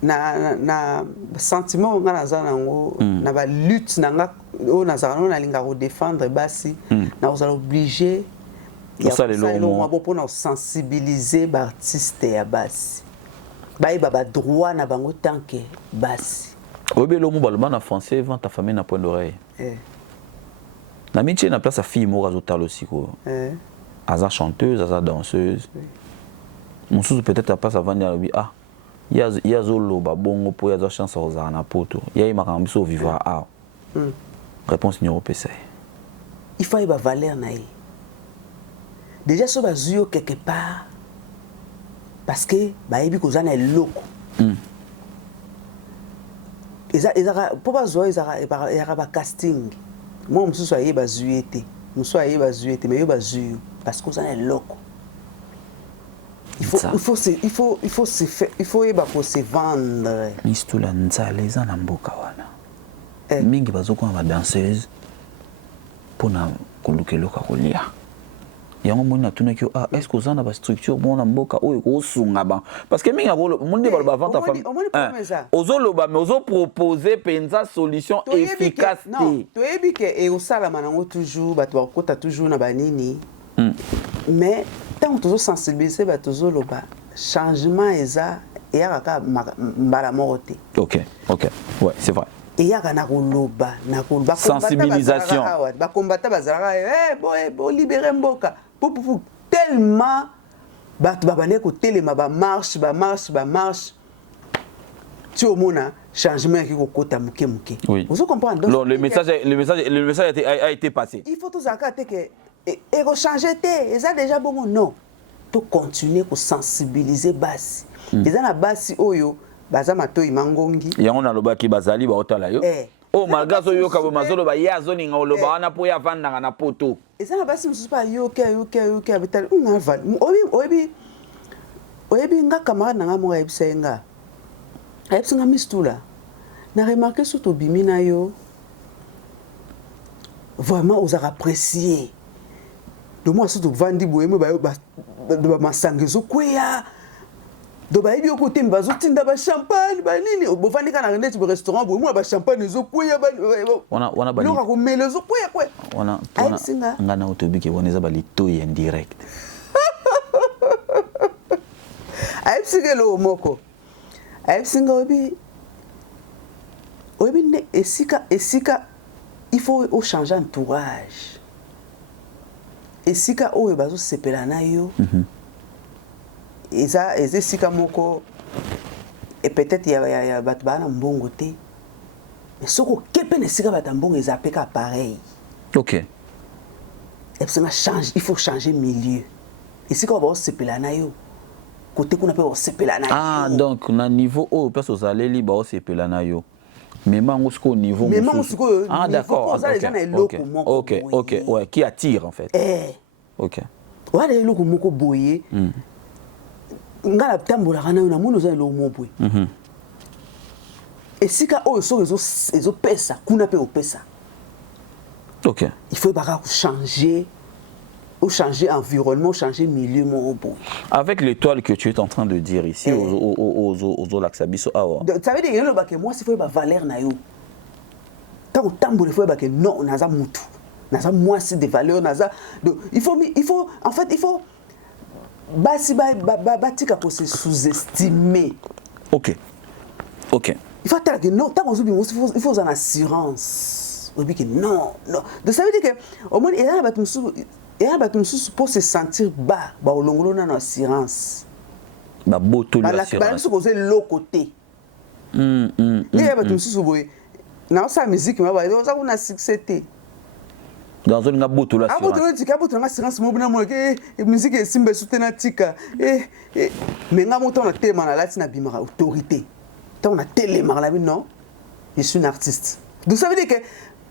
na sentiment on a na ba lutte na on a défendre basi na on obligé ya pour nous sensibiliser ba artiste ya basi ba droit na bango tant que basi obelo mo balba na français vent ta famille na point d'oreille na métier na place à fille mo razotalo siko aza chanteuse aza danseuse mon sous peut-être pas avant de ah ya zoloba bongo po ya za chance ozana na poto ya imakambi so vivre a réponse numéro PC il faut y avoir valeur naï déjà so bazuyo quelque part parce que ba yebi ko zana loko ezara po bazo ezara ba casting moi mususu aye bazuyete mususu aye bazuyete mais yo bazuyo parce que zana loko. Il faut se vendre. Mistoula nzale za na mboka wana. Mingi bazoko ba danseuse pona kolukeloka kolia. Yango mona tunaki ah est-ce que za na ba structure bona mboka oyo ko sunga ba parce que mingi abolo monde ba vente ta femme. Ozoloba mais ozo proposer penza solution efficace. Non, to yebi ke e osala manango toujours ba to kota toujours na banini. Mais tant que tu sensibiliser ba toujours le changement eza et ya ka mbala morote. OK, ouais, c'est vrai. Et ya kana koloba na koloba sensibilisation. Ba combattre bazara bo libérer mboka. Pour tellement ba tu ba ko telema ba marche. Tu au mona changement qui kokota muke. Oui. Vous comprenez donc le message a été passé. Il faut tout ça que et changer té ça déjà bon non to continuer ko sensibiliser basi eza na basi oyo baza matoi mangongi yango na lobaki bazali ba otala yo o malgazo yo ka bo mazolo ba yazo ninga oloba wana po ya vanda na poto eza na basi mususu pa yo ke abital ungal oyebi nga camarade na nga mo ebsenga mistula na remarquer surtout bimina yo vraiment aux apprécier. De moi surtout vandi boyemo ba masangezo kweya do ba ibi okote mbazo tinda ba champagne ba nini bo vandi kana ndeti bo restaurant boyemo ba champagne zo kweya ba wana ba loka ko mele zo kweya kwe wana ngana otobike boneza ba litoyi indirect ay psigelo moko ay psinga obi ne esika il faut changer entourage. Et si ka oyo bazo sepela na yo eza sika moko et peut-être ya batu bana mbongo te mais soko kepe na sika bata mbongo eza peka pareil. OK. Et puis il faut changer milieu. Et si ka bazo sepela na yo côté qu'on appelle sepela na yo. Ah, donc na niveau haut parce aux allez libre au sepela na yo. Mais mango au niveau mais mango ah d'accord. OK, ouais, qui attire en fait. OK. Ouais, les loko moko boyé. Ngala tambola kana na muno za lo mopwe. Et si ka o so ezo pesa kuna pe o pesa. OK. Il faut pas changer environnement, changer milieu mon beau. Avec l'étoile que tu es en train de dire ici aux Laxabiso awa. Ça veut dire que moi si faut pas valeur na yo. Tant au tambour faut que non naza mutu. Naza moi c'est des valeurs naza. Donc il faut en fait il faut batika pour se sous-estimer. OK. OK. Il faut que non tant il faut en assurance. On dit que non. Donc ça veut dire que au moins il y a pour se sentir bas, au long de l'assurance. L'assurance. C'est l'autre côté. Il y a dans sa musique, il y a succès. Dans une botte l'assurance. Musique est simple soutenatika. Mais na moto na thème na latina bimara autorité. Tant on a télé marla non. Je suis un artiste. Donc ça veut dire que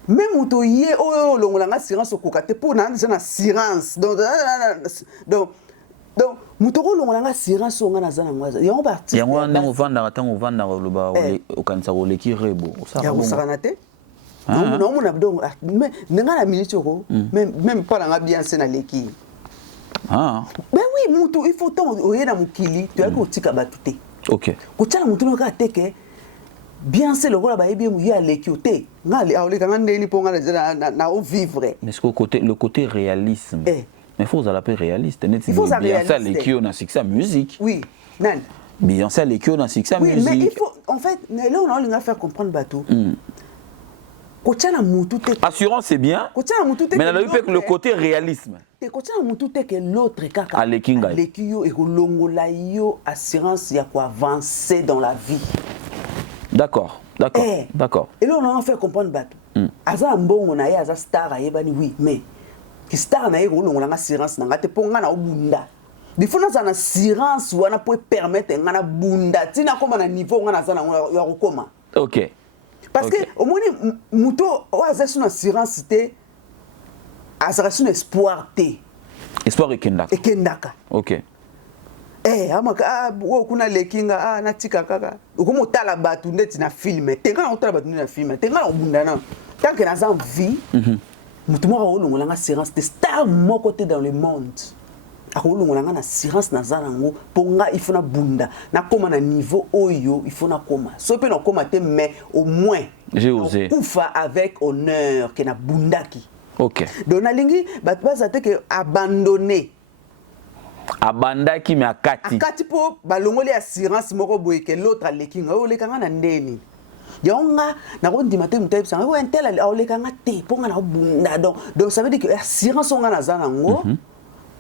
même moto yé oh longolanga assurance au kokate pour na assurance. Donc moto longolanga assurance on na zana ngwaza. Ya on parti. Ya ngwana ngovanda tango vanda loba o kanisa ko leki rebo. Ya usakanate. Non mon abdon mais nga la minute ko même pas na bien c'est na leki. Ah. Ben oui moto il faut tant oyé na mukili tu as ko tika batute. OK. Ko tala moto no ka teke bien c'est le rôle ba bien mu ya lekioté ngale awle kanga ndeni ponga na au vivre mais ce le côté réalisme mais faut ça l'appeler réaliste net bien ça lekio na succès musique oui nan bien ça lekio na succès musique oui mais il faut en fait là on a faire comprendre bateau ko tala mutu te assurance c'est bien ko tala mutu te mais là le côté réalisme ko tala mutu te que l'autre kaka lekinga lekio et longola yo assurance ya ko avancer dans la vie. D'accord. Et là, on a fait comprendre bateau. Aza mbongo na ye aza star ayebani oui, mais ki star na ye ko longola assurance na ngate ponga na obunda. Il faut na assurance wana pour permettre ngana bunda. Tina koma na niveau ngana za na ya kokoma. OK. Parce que au moins muto o aza sur assurance té aza sur espoir té. Espoir ekendaka. OK. Amaka kuna lekinga na tika kaka ukomo tala batu ndeti na film tenga na tala batu na film tenga na bunda na tant que na vie mutu mo ko longola assurance de star mo côté dans le monde ako longola na assurance na zana ngo ponga il faut na bunda na koma na niveau oyo il faut na koma so pe na koma te mais au moins j'ai osé kufa avec honneur que na bundaki. OK. Donc na lingi batu bazate que abandonner abandaki me akati po balongoli assurance moko boye ke l'autre alekinga o lekanga na ndeni yonga na ko ndima te mutayi sanga o entela o lekanga te ponga na bunda donc ça veut dire que assurance on na zana ngo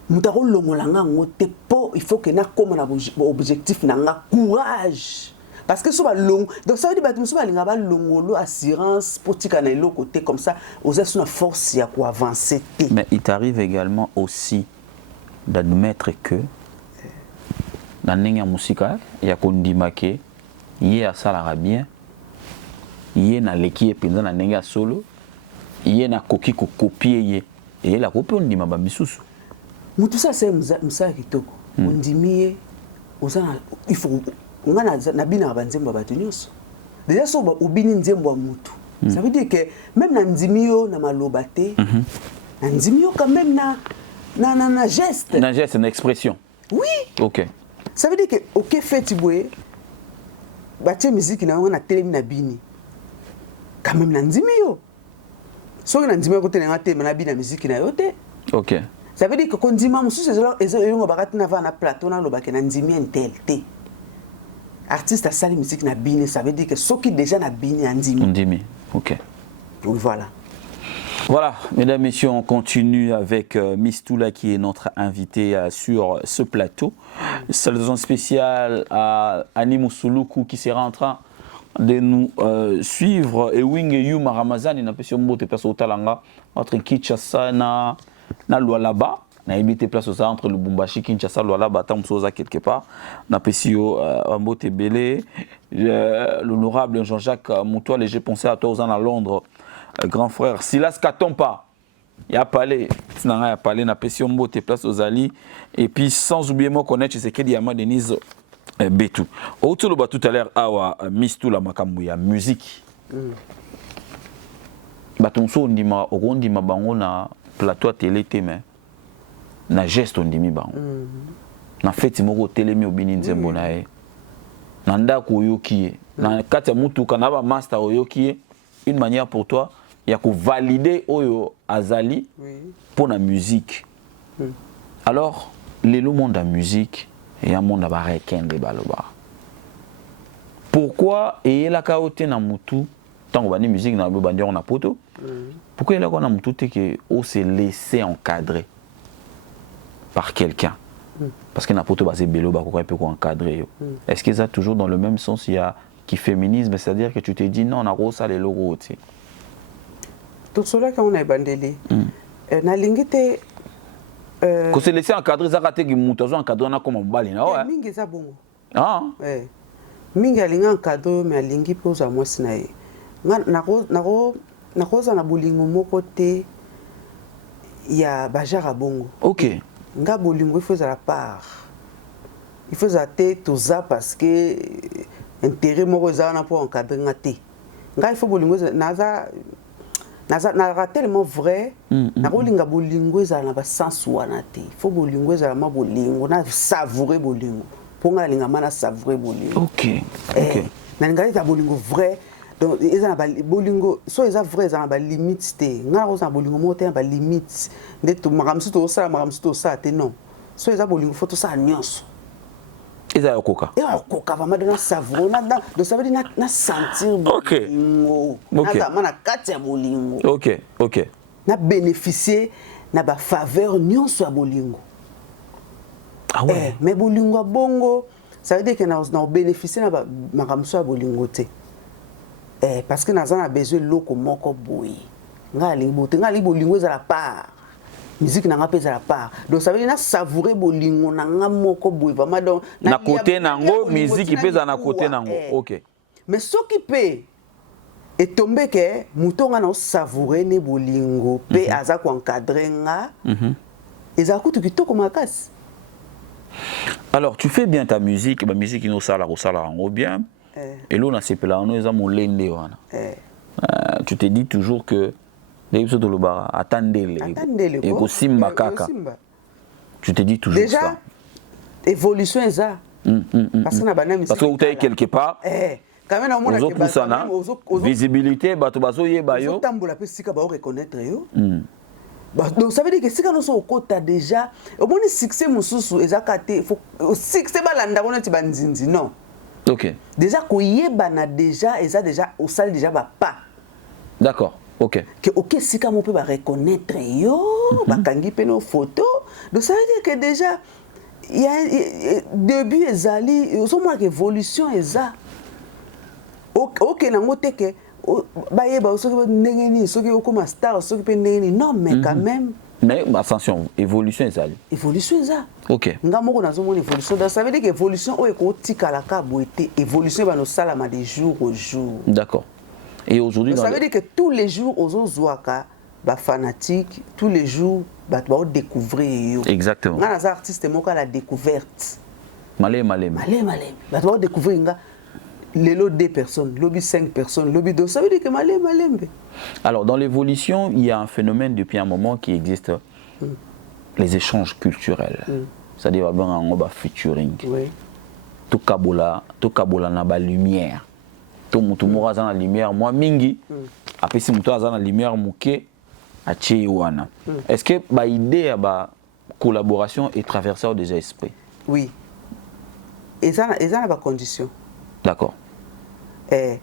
mutako longolanga ngo te po il faut que na koma na objectif na nga courage parce que so ba long donc ça veut dire batu so ba linga ba longolo assurance potika na eloko te comme ça oza suna force ya ko avancer te. Mais il t'arrive également aussi d'admettre que dans la musique il y a kondimake yé a salara bien yé na leki epinza na nenga solo yé na koki ko copier yé et la copie on ndima ba misusu mutu ça c'est msa kitoko ondimiye osana il faut ngana na bina banzemba batu nyonso déjà so ba ubini nzembo mutu ça veut dire que même na ndimiyo na malobate na ndimiyo quand même na geste. Na geste, une expression. Oui. OK. Ça veut dire que OK fait tiboué batie musique na on a télé na bini. Quand même na ndimi yo. So na ndimi ko télé na té na bini na musique na yo té. OK. Ça veut dire que quand ndima musu ezo yo bakati na va na plateau na lo bakena ndimi entel té. Artiste a sali musique na bini, ça veut dire que ceux qui déjà na bini ndimi. Ndimi. OK. Donc voilà. Voilà, mesdames et messieurs, on continue avec Miss Toula qui est notre invitée sur ce plateau. Salutation spéciale à Annie Moussouloukou qui sera en train de nous suivre. Et Wing et Yuma Ramazan, il n'a pas sur mot de personne au Talanga, entre Kinshasa na Lualaba. na habité place aux entre le Lubumbashi Kinshasa Luala Batam Soza quelque part na pesio Ambote Belé l'honorable Jean-Jacques Moutoile et j'ai pensé à toi aux à Londres grand frère Silas Katompa il y a parlé na parlé na pesio Mbote place aux Ali et puis sans oublier moi connaître c'est que Diama Denise Betou autour le tout à l'heure awa Miss tout la makambu ya musique batonso ndima okondima bango na plateau télé témé na geste ondimi bango na feti moko telemi obini nzembo na ye na ndako oyoki na kati ya mutuka na ba master oyoki une manière pour toi ya ko valider oyo azali pour la musique alors le monde de la musique et un monde ba rekende baloba pourquoi eyela ka ote na mutu tant que musique na bandi on a poto pourquoi il a qu'on a tout que on s'est laissé encadrer par quelqu'un parce que na poto basé bélo ba ko peut encadrer est-ce que ça toujours dans le même sens il y a qui féminisme c'est-à-dire que tu te dis non na ro ça les logos tu tout cela quand on est bandeli na lingité ko se laisser encadrer ça raté qui mutu zo encadrer na comme bali na ouais mingi za bongo ah mingi alinga encadrer mais alingi poza moi sinaye na koza na bolingo moko te ya bajara bongo ok nga bolingo il faut la part il faut te toza parce que intérêt moko za na pour encadrer nga te nga il faut bolingo naza tellement vrai na kolinga bolingo za na ba sens wana te il faut bolingo za ma bolingo na savourer bolingo pour nga linga mana savourer bolingo ok ok na nga ta bolingo vrai donc ils ont des bolingo so ils ont vrai ils ont des limites te nga ko za bolingo mo te ba limite ndeto makamsu to sa te non so ils ont bolingo faut to sa nyonso ils ont koka koka vraiment de savourer de ça veut dire na sentir bolingo na mana kati ya bolingo ok ok na bénéficier na ba faveur nyonso ya bolingo ah ouais mais bolingo bongo ça veut dire que na bénéficier na makamsu ya bolingo te parce que nous avons besoin de l'eau moko boy. Nga li bolingo za la part. Musique na nga pesa la part. Donc ça veut dire savourer bolingo na nga moko boy vraiment donc na côté nango musique pesa na côté nango. OK. Mais ce qui peut est tombé que mutonga na savourer ne bolingo pe aza ko encadrer nga. Eza kutu kitoko makasi. Alors tu fais bien ta musique, ma musique ino sala ko sala ngo bien. Et là, on a ces plans, nous avons l'endé. Tu te dis toujours que les choses de l'obara, attendez-les. Et que Simba Kaka. Tu te dis toujours déjà, ça. Évolution est ça. Parce que tu es quelque part. Quand même, on a visibilité, bato ye bayo. Donc ça veut dire que si nous sommes au côté déjà, au moins succès mususu ezakate, faut succès balanda on ti banzinzi non. OK. Déjà koyebana déjà eza déjà au salle déjà ba pas. D'accord. OK. Que OK si ka mo peut ba reconnaître yo, ba kangi pe nos photos. Donc ça veut dire que déjà il y a début ezali, au moins évolution eza. OK na ngote que ba yeba soki ndengeni soki okoma star soki pe ndengeni non mais quand même. Mais attention, évolution ezali. Évolution eza. OK. Nga moko nazo mona évolution. Donc ça veut dire que évolution o eko tikala ka boité, évolution ba no salama de jour au jour. D'accord. Et aujourd'hui ça veut dire que tous les jours ozo zwaka ba fanatique, tous les jours ba découvrir yo. Exactement. Nga na artiste moko la découverte. Malé. Ba découvrir nga les lots 2 personnes, lobby 5 personnes, lobby 2, ça veut dire que malé. Alors, dans l'évolution, il y a un phénomène depuis un moment qui existe, les échanges culturels. C'est-à-dire, il y a un featuring. Oui. Tout kabola na ba lumière. Tout monde a la lumière. Moi, mingi, après si muto a la lumière, mouké, a wana. Est-ce que ba idée ba collaboration est traversée déjà esprit? Oui. Et ça n'a pas condition. D'accord. Et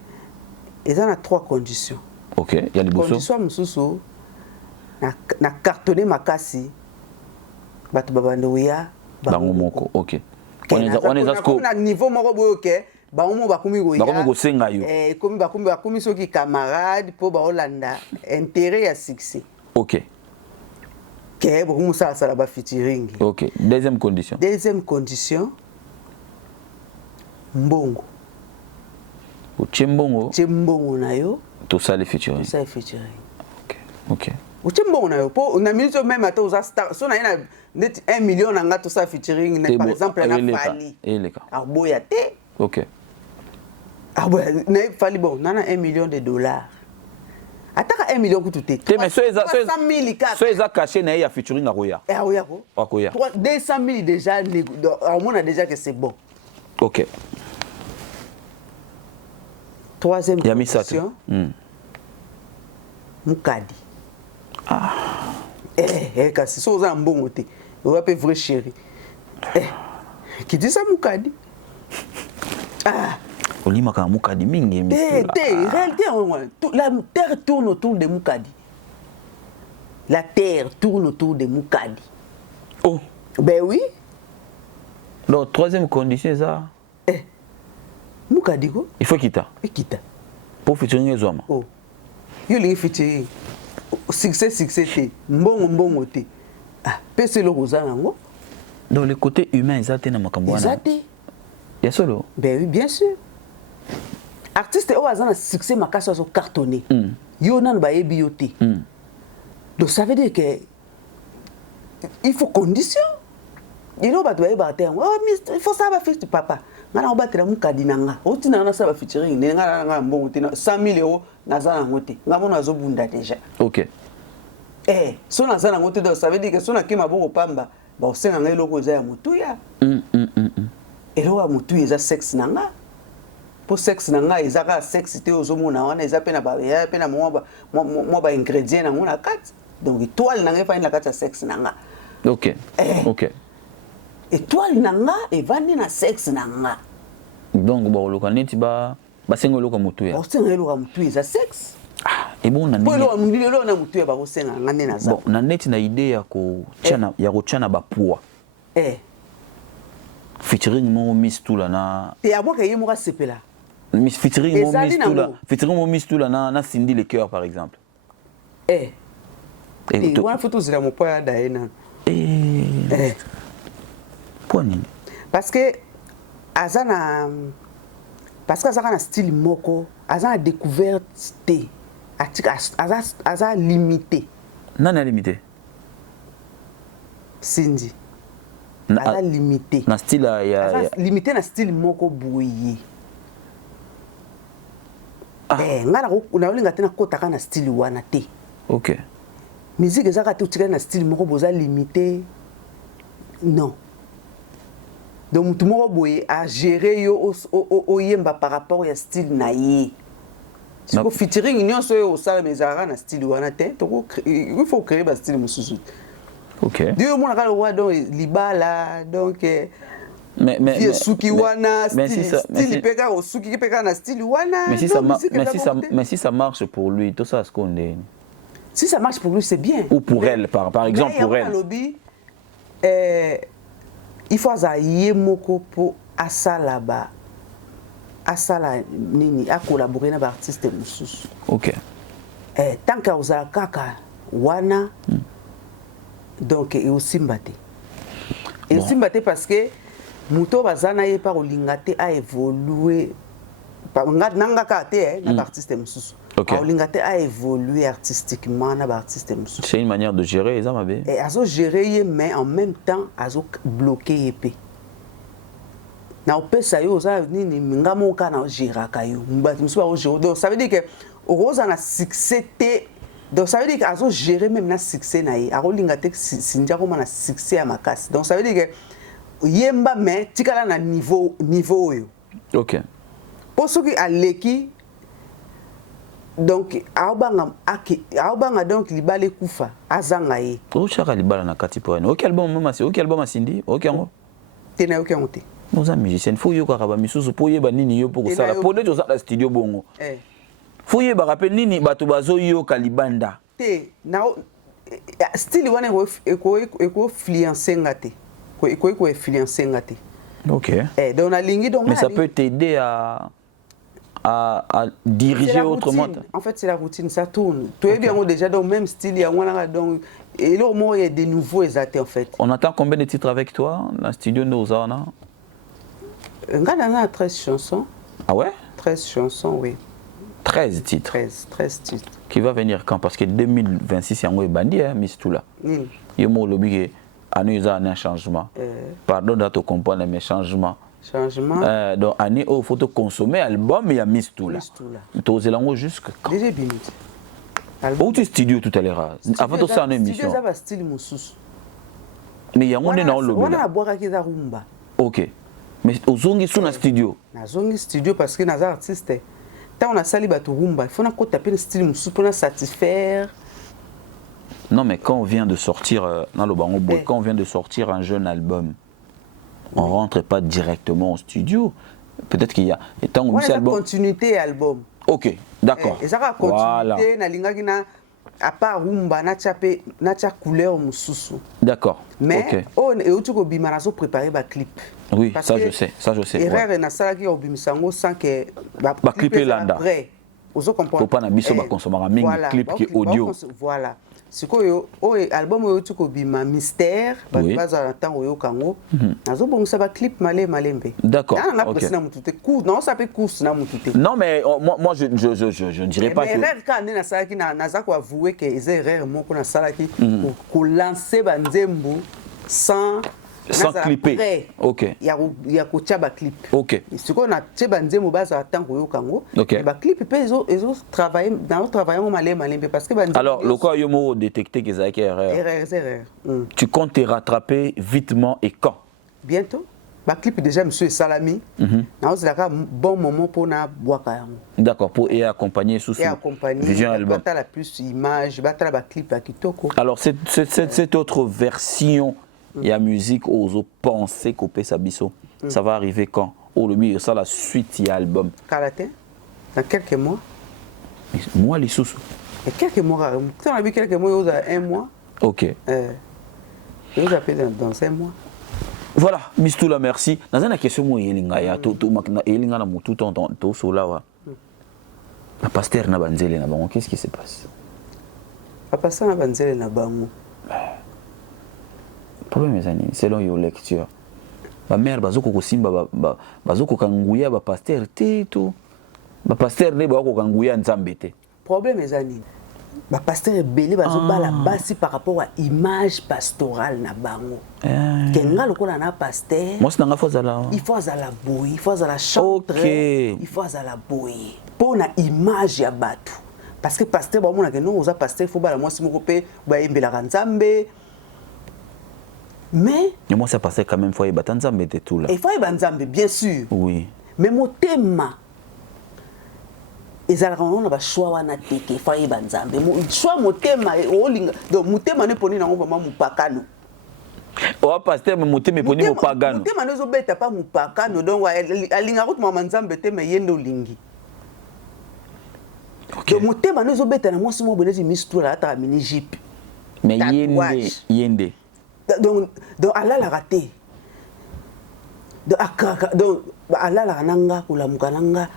ça a 3 conditions. OK, il y a les conditions mususu na cartonné makasi bato babandouya bango moko. OK. On est à niveau moko boyoke bango bakumi goya. Bakumi go senga yo. Komi bakumi soki camarade po ba Hollanda intérêt à succès. OK. ke beaucoup ça ba featuring. Ok. Deuxième condition. Deuxième condition, mbongo. Chembongo. Chembongo na yo. Tout ça les featuring. Tout ça est featuring. Ok. Ok. Chembongo na yo. Pour na minute même à aux star. So na ina net 1 million na tout ça featuring. Par exemple na Fali. Arboya te. Ok. Arboya na Fali bon. Na 1 million de dollars. Ataka 1 million tout est. Mais so eza caché na ya featuring Aroya. Aroya ko. Aroya. 200 000 déjà on a déjà que c'est bon. Ok. Troisième condition. Mukadi. Kasi so za mbongo te. On va vrai chéri. Qui dit ça Mukadi? Olima ka Mukadi mingi réalité la terre tourne autour de Mukadi. La terre tourne autour de Mukadi. Oh. Ben oui. Donc troisième condition ça. Mukadi ko? Il faut quitter. Quitter. Pour featuring les hommes. Oh. Yo li featuring. Succès te. Mbongo te. Pese le rozana ngo. Donc le côté humain exacté na makambo wana. Exacté. Ya solo. Ben oui, bien sûr. Artiste o azana succès makasa so cartonné. Yo nan ba yebi yo te. Donc ça veut dire que il faut condition. Il faut battre ba terre. Oh, il faut ça va faire tu papa. Ngana obatela Mukadi nanga. Otina na ça va featuring. Ngana nga mbongo te 100 000 € nazana ngote. Ngabona azobunda déjà. OK. So nazana ngote donc ça veut dire que so na kema boko pamba. Ba osenga ngai loko za ya mutuya. Elo wa mutuya eza sexe nanga. Pour sexe nanga ezaka sexe te ozomona wana eza pena ba ya pena mo ba ingrédient na ngona kati. Donc étoile nanga fa ina kati ya sexe nanga. OK. OK. Étoile nanga evandi na sexe nanga. Donc ba oloka neti ba sengo loka mutuya. Ba sengo loka mutuya eza sexe. Et bon na nini. Bo lo na mutuya ba senga ngane na za. Bon na neti na idée ya ko tchana ya ko tchana ba poa. Featuring mo Miss Tula na. Te ya moka yemo ka sepela. Miss featuring mo Miss Tula. Featuring mo Miss Tula na Cindy le cœur par exemple. Et on photo zira mo poa daena. Parce que azana style moko, azana découverte té. Azana limité. Nana limité. Cindy. Azana limité. Na style ya limité na style moko boye. Ngala ko na olinga tena kota kana style wana té. OK. Musique ezaka te utika na style moko boza limité. Non. Donc tout moko boye a gérer yo o yemba par rapport à style na ye. Si ko featuring nyonso yo osala mezara na style wana te, il faut créer ba style mususu. OK. Dieu mon akala wa donc libala donc mais suki wana style peka o suki peka na style wana. Mais si ça marche pour lui, tout ça ce qu'on est. Si ça marche pour lui, c'est bien. Ou pour elle par exemple pour elle. Il faut azaye moko pour asala nini a collaborer na ba artiste mususu. OK. Tant que ozala kaka wana donc et aussi mbate. Et aussi mbate parce que muto bazana ye par olingate a évoluer nanga ka te na ba artiste mususu. Olingate a évoluer artistiquement na ba artiste mususu. C'est une manière de gérer ça mabe. Et azo gérer mais en même temps azo bloquer épée. Na opesa yo za nini ngamo kana gérer kayo. Mbati mususu ba gérer. Donc ça veut dire que oza na succès te. Donc ça veut dire qu'azo gérer même na succès na ye. Aro lingate sinja ko na succès à makasi. Donc ça veut dire que yemba mais tikala na niveau yo. OK. Pour ceux qui aleki donc aobanga donc libale kufa azanga ye. O chaka libala na kati po ene. OK album mama c'est OK album Cindy. OK ngo. Tena OK ngote. Nous a musicien faut yo ka ba misusu po yeba nini yo pour ça. Pour de ça studio bongo. Faut yeba rappel nini bato bazo yo kalibanda. Te na style wana eko influencer ngate. Eko influencer ngate. OK. Donc na lingi donc mais ça peut t'aider à diriger autrement. En fait, c'est la routine, ça tourne. Tu es bien déjà dans le même style, il y a donc et là, il y a des nouveaux exatés en fait. On attend combien de titres avec toi dans le studio Nozana? On a 13 chansons. Ah ouais? 13 chansons, oui. 13 titres. 13 titres. Qui va venir quand? Parce que 2026, il y a un bandit, Miss Toula. Il y a un changement. Pardon de te comprendre, mais changement. Changement. Donc, année où il faut consommer l'album, il y a Miss Toula. Tu as usé jusqu'à quand? Déjà minutes. Où tu studio tout à l'heure? Avant de ça, une émission. Studio, ça style moussous. Mais il y a un dans le on a boire qui rumba. Ok. Mais au zongi sous le studio. Na zongi studio parce que nous artistes. Tant on a sali batu rumba, il faut qu'on tape le style moussous pour nous satisfaire. Non, mais quand on vient de sortir dans le Bango Boy, quand on vient de sortir un jeune album, on ne rentre pas directement au studio. Peut-être qu'il y a. Et tant on a continuité album. Ok, d'accord. Et ça va continuité, na linga gina à part rumba, na tcha couleur moussou. D'accord. Mais on est autour de bimanazo préparer ba clip. Oui, ça je sais, ça je sais. Erreur na sala qui obimisango sans que ba clip est là. Après, vous comprenez. Faut pas na biso ba consommer un clip qui audio. Voilà. C'est quoi album oyo tuko bima mystère baza na temps oyo kango nazo bongisa ba clip malembe. D'accord. On a pressé na mutute cours non ça peut course na mutute. Non mais moi je ne dirais pas que erreur quand na sala ki na za ko avouer que les erreurs moko na sala ki ko lancer ba nzembo sans clipper. Ok. Il y a ko tchaba clip. Ok. Ce qu'on a tchaba nzembo baza temps oyo kango. Ok. Ba clip pe ils ont travaillé dans le travail malembe parce que alors le quoi yo mo détecter que ça erreur. Tu comptes te rattraper vitement et quand? Bientôt. Ba clip déjà monsieur Salami. Na ozaka bon moment pour na boaka yango. D'accord, pour et accompagner sous vision album. Bata la plus image, bata la clip à kitoko. Alors cette autre version il y a musique aux pensées coupé sa biso. Ça va arriver quand? Au milieu ça la suite il y a album. Karaté. Dans quelques mois. Moi les sous. Et quelques mois. Tu as vu quelques mois il y a un mois. OK. Vous appelez dans 5 mois. Voilà, Miss Toula, merci. Dans une question moi yelinga ya to yelinga na mutu to sola wa. La pasteur na banzele na bango, qu'est-ce qui se passe? La pasteur na banzele na bango. Problème est selon your lecture. Ba mère bazoko ko simba bazoko kanguya ba pasteur te to. Ba pasteur ne ba ko kanguya nzambe te. Problème est ani. Ba pasteur belé bazo bala basi par rapport à image pastorale na bango. Kenga lokola na pasteur. Moi c'est nga fozala. Il faut azala boy, il faut azala chantre. Il faut azala boy. Pour na image ya batu. Parce que pasteur ba mona que non oza pasteur faut bala moi si moko pe ba embela nzambe. Mais moi ça passait quand même faut y batanzambe te tout là. Il faut y banzambe bien sûr. Oui. Mais mon thème ezalaka on ba choix wana teke faut y banzambe. Mo choix mon thème olinga donc mon thème ne poni nango vraiment mupakano. O pasteur mon thème poni mupakano. Mon thème ne zo beta pas mupakano donc alinga route mama nzambe te mais yendo lingi. OK. Donc mon thème ne zo beta na moi mo bonezi mistura ata mini jeep. Mais yende. Donc Allah l'a raté. Donc Allah l'a nanga kula mukananga.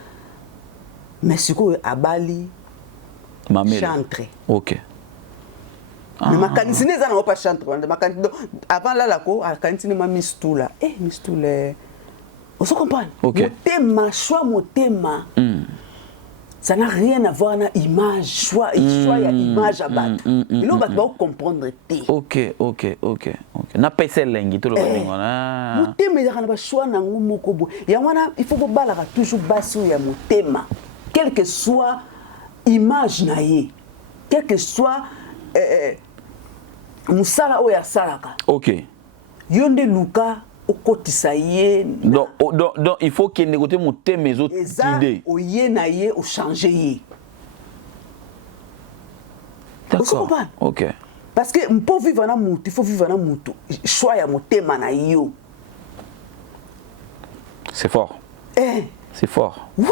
Mais siko abali chantre. OK. Mais ma kanisine za na pas chantre. Avant là la ko kanisine ma mistula. Mistula. On se comprend. OK. Mon thème, choix mon thème. Ça n'a rien à voir avec l'image, choix et image à battre. Il faut comprendre. OK. Na pese lengi tout le monde. Mon thème est choix na ngomokobo. Il faut que toujours basso ya mon thème. Quelle que soit image naie, quel que soit musala o ya salaka. OK. Yonde luka donc il faut qu'il négocie mon thème mes autres idées. Au changer. D'accord. OK. Parce que pour vivre dans mutu, il faut vivre dans mutu. Choix ya mon thème na yo. C'est fort. C'est fort. Oui.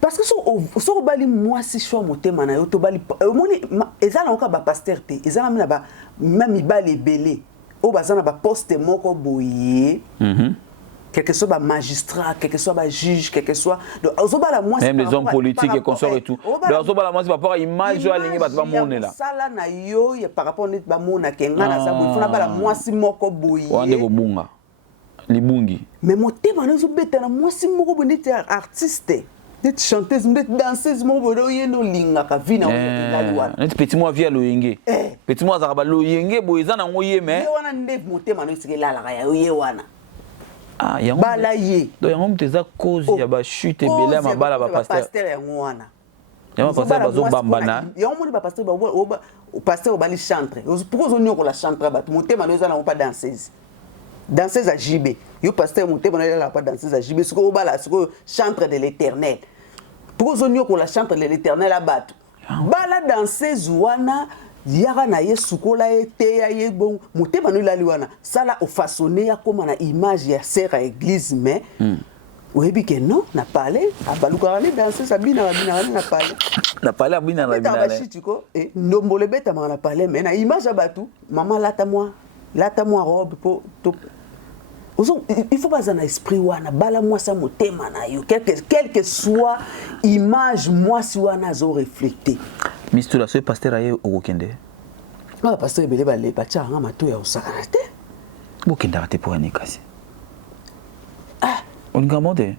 Parce que so bali moi si choix mon thème na yo to bali moni ezala nka ba pasteur te, ezala na ba même ibali belé. Au bazana ba poste moko boye quel que soit magistrat, quel que soit juge, quel que soit même les hommes politiques et consorts et tout. Donc Zobala moi c'est par rapport à l'image à l'ingé bat monde là. Ça na yo par rapport à ba mona kenga na ça il faut na bala mwasi moko boyi. Wande ko bunga. Libungi. Mais motema na zo beta na mwasi moko boyi ndeti artiste. Ndeti chanteuse, ndeti danseuse moko boyi yendo linga ka vina na liwana. Ndeti petit moi via loyenge. Petit moi za ba loyenge boyi za na ngoye mais. Yo wana ndeti motema na sike la ya yo wana. Ah, yango balaye. Donc yango mteza cause ya ba chute belé ma bala ba pasteur yango wana. Yango pasteur bazo bambana. Yango moni ba pasteur ba pasteur bali chantre. Pourquoi on ko la chantre ba motema na ezana pas danseuse. Danseuse à JB. Yo pasteur motema na la pas danseuse à JB siko bala siko chantre de l'Éternel. Pourquoi on ko la chantre de l'Éternel à bala danseuse wana yaka na ye sukola ete ya ye bon motema no lali wana sala o façonner ya comme na image ya sœur à église mais oyebi ke non na parler abaluka ne danser sabina na parler na parler abina na bina na chitiko et ndombole beta na parler mais na image abatu maman lata moi robe pour il faut pas un esprit wana bala moi ça motema na yo quel que soit image moi si wana zo refléter Mister la seule pasteur aye okende. Ah pasteur belé balé bacha nga mato ya osakana te. Bokenda te pour ani kasi. Ah, on nga monte.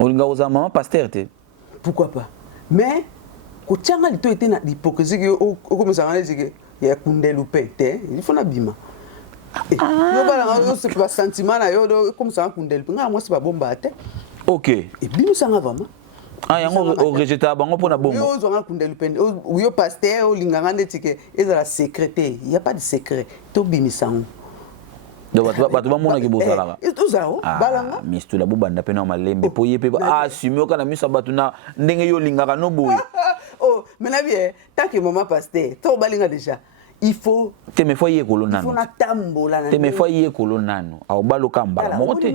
On nga oza maman pasteur te. Pourquoi pas? Mais ko tchanga lito était na hypocrisie que o comme ça ngale zike ya kundelu pete. Il faut na bima. Yo bala nga c'est pas sentiment na yo comme ça kundelu nga moi c'est pas bomba te. OK. Et bima ça nga vraiment. Ah yango o rejeter bango pona bombo. Yo zonga kundelu pende. Yo pasteur o linganga ndetike ezala secrétaire. Il y a pas de secret. To bimisango. Donc batu ba mona ki bozala. Tout ça balanga. Mister la bobanda pena malembe po yepe assumer kana misa batu na ndenge yo lingaka no boye. Oh, mais na bien, tant que maman pasteur, to balinga déjà. Il faut te me foyer kolonano. Il faut na tambola na. Te me foyer kolonano. A balo kamba mote.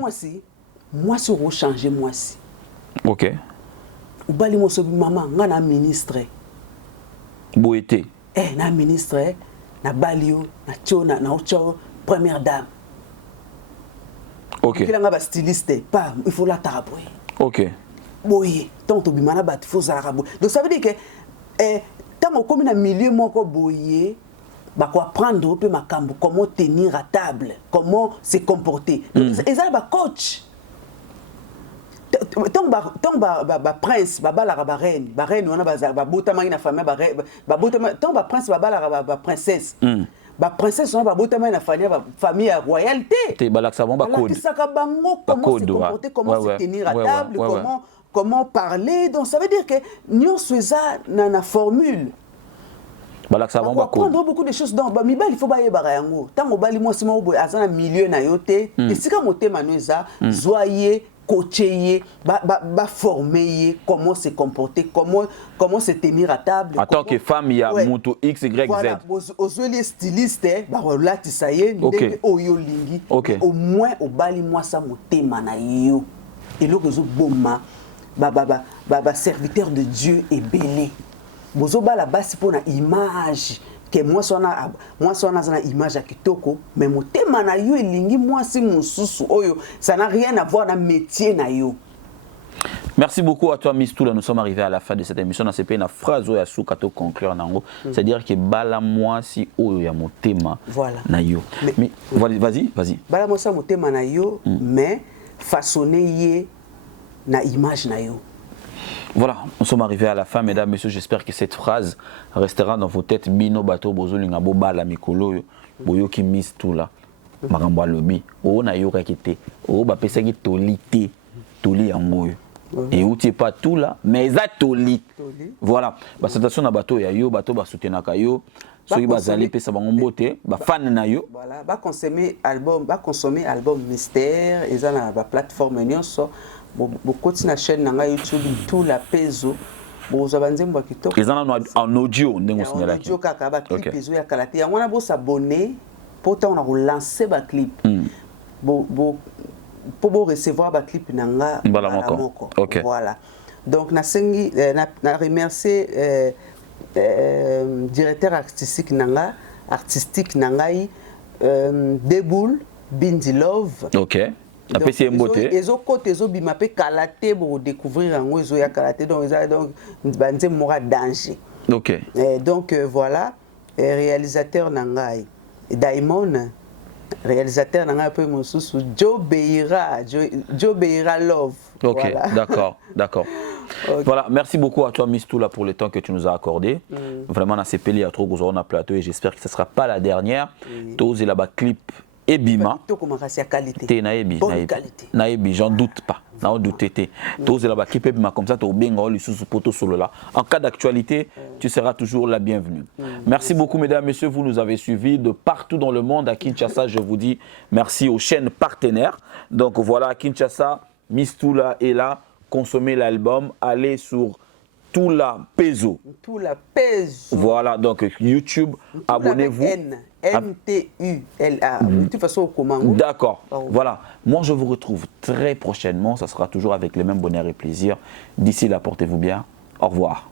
Moi si on changer moi si. OK. Ubali mo so maman nga na ministre. Boete. Na ministre na balio na chona na ocho première dame. OK. Il nga ba styliste pas il faut la taraboué. OK. Boye, tant to bimana bat faut ça rabo. Donc ça veut dire que tant comme na milieu moko boye ba ko apprendre peu makambo comment tenir à table, comment se comporter. Et ça ba coach. Tant ba prince ba bala ba reine on a ba botama na famille ba botama tant ba prince ba bala ba princesse. Ba princesse on ba botama na famille à royauté. Te balaksa bon ba code. Ça ka bango comment se comporter, comment se tenir à table, comment parler. Donc ça veut dire que nous faisons na formule. Balaksa bon ba code. On beaucoup de choses donc mi bal il faut ba yeba yango. Tant o bali mo sima o boy azana milieu na yote. Et si ka motema noza zoyer coacher, former, comment se comporter, comment se tenir à table. En tant que femme, il y a moto X, Y, voilà. Z. Aux les stylistes, là, tu sais, au moins, au bali, moi, ça m'a témanaïo. Et là, que je bomba, serviteur de Dieu est belé. Bozo ba la base pour une image. Que moi so na image ya kitoko mais motema na yo elingi moi si mususu oyo ça n'a rien à voir dans métier na yo. Merci beaucoup à toi Miss Toula, nous sommes arrivés à la fin de cette émission. On a fait une phrase oyo suka to conclure nango, c'est-à-dire que bala moi si oyo ya motema na yo. Mais vas-y. Bala moi ça motema na yo mais façonner yé na image na yo. Voilà, nous sommes arrivés à la fin, mesdames, messieurs. J'espère que cette phrase restera dans vos têtes. Bino bato bozolinga boba la mikolo boyo ki Miss Toula. Makambo alobi. O na yoka kite. O ba pesa ki tolité. Toli yango. Et outi pas tout là, mais ça toli. Voilà. Ba station na bato ya yo, bato ba soutenaka yo. Soki bazali pesa bango mbote, ba fan na yo. Voilà, ba consommer album Mystère, et ça na ba plateforme nyonso. Beaucoup de chaîne na YouTube tout la peso boza banzembo kitoko ils en audio ndenge signala en audio kaka ba clip peso ya kalate yango na bo s'abonner pour on a relancer ba clip pour recevoir ba clip nanga moko. Okay. Voilà donc na sengi na remercier directeur artistique nanga Deboul Bindi Love. OK. Après, c'est un beauté. Les autres côtés, ils ont bimapé kalaté pour découvrir un oiseau à kalaté. Donc, c'est un danger. Ok. Donc, voilà. Réalisateur Nangai. Daimon, réalisateur Nangai, peu mon sous Joe Beira Love. Ok, voilà. d'accord, d'accord. Okay. Voilà, merci beaucoup à toi, Miss Toula, pour le temps que tu nous as accordé. Vraiment, on a CPL à trop on a plateau et j'espère que ce ne sera pas la dernière. Tous là-bas clip et bima. Qualité. Bonne qualité. Naebi, j'en doute pas. N'en doutez. Tous là-bas clip et bima comme ça, tu as bien sous poteau solo là. En cas d'actualité, tu seras toujours la bienvenue. Merci beaucoup, mesdames, messieurs. Vous nous avez suivis de partout dans le monde. À Kinshasa, je vous dis merci aux chaînes partenaires. Donc voilà, à Kinshasa, Miss Toula est là. Consommez l'album, allez sur Toula Peso. Toula Peso. Voilà, donc YouTube, abonnez-vous. M-T-U-L-A. De toute façon, au Congo. D'accord, voilà. Moi, je vous retrouve très prochainement. Ça sera toujours avec les mêmes bonheur et plaisir. D'ici là, portez-vous bien. Au revoir.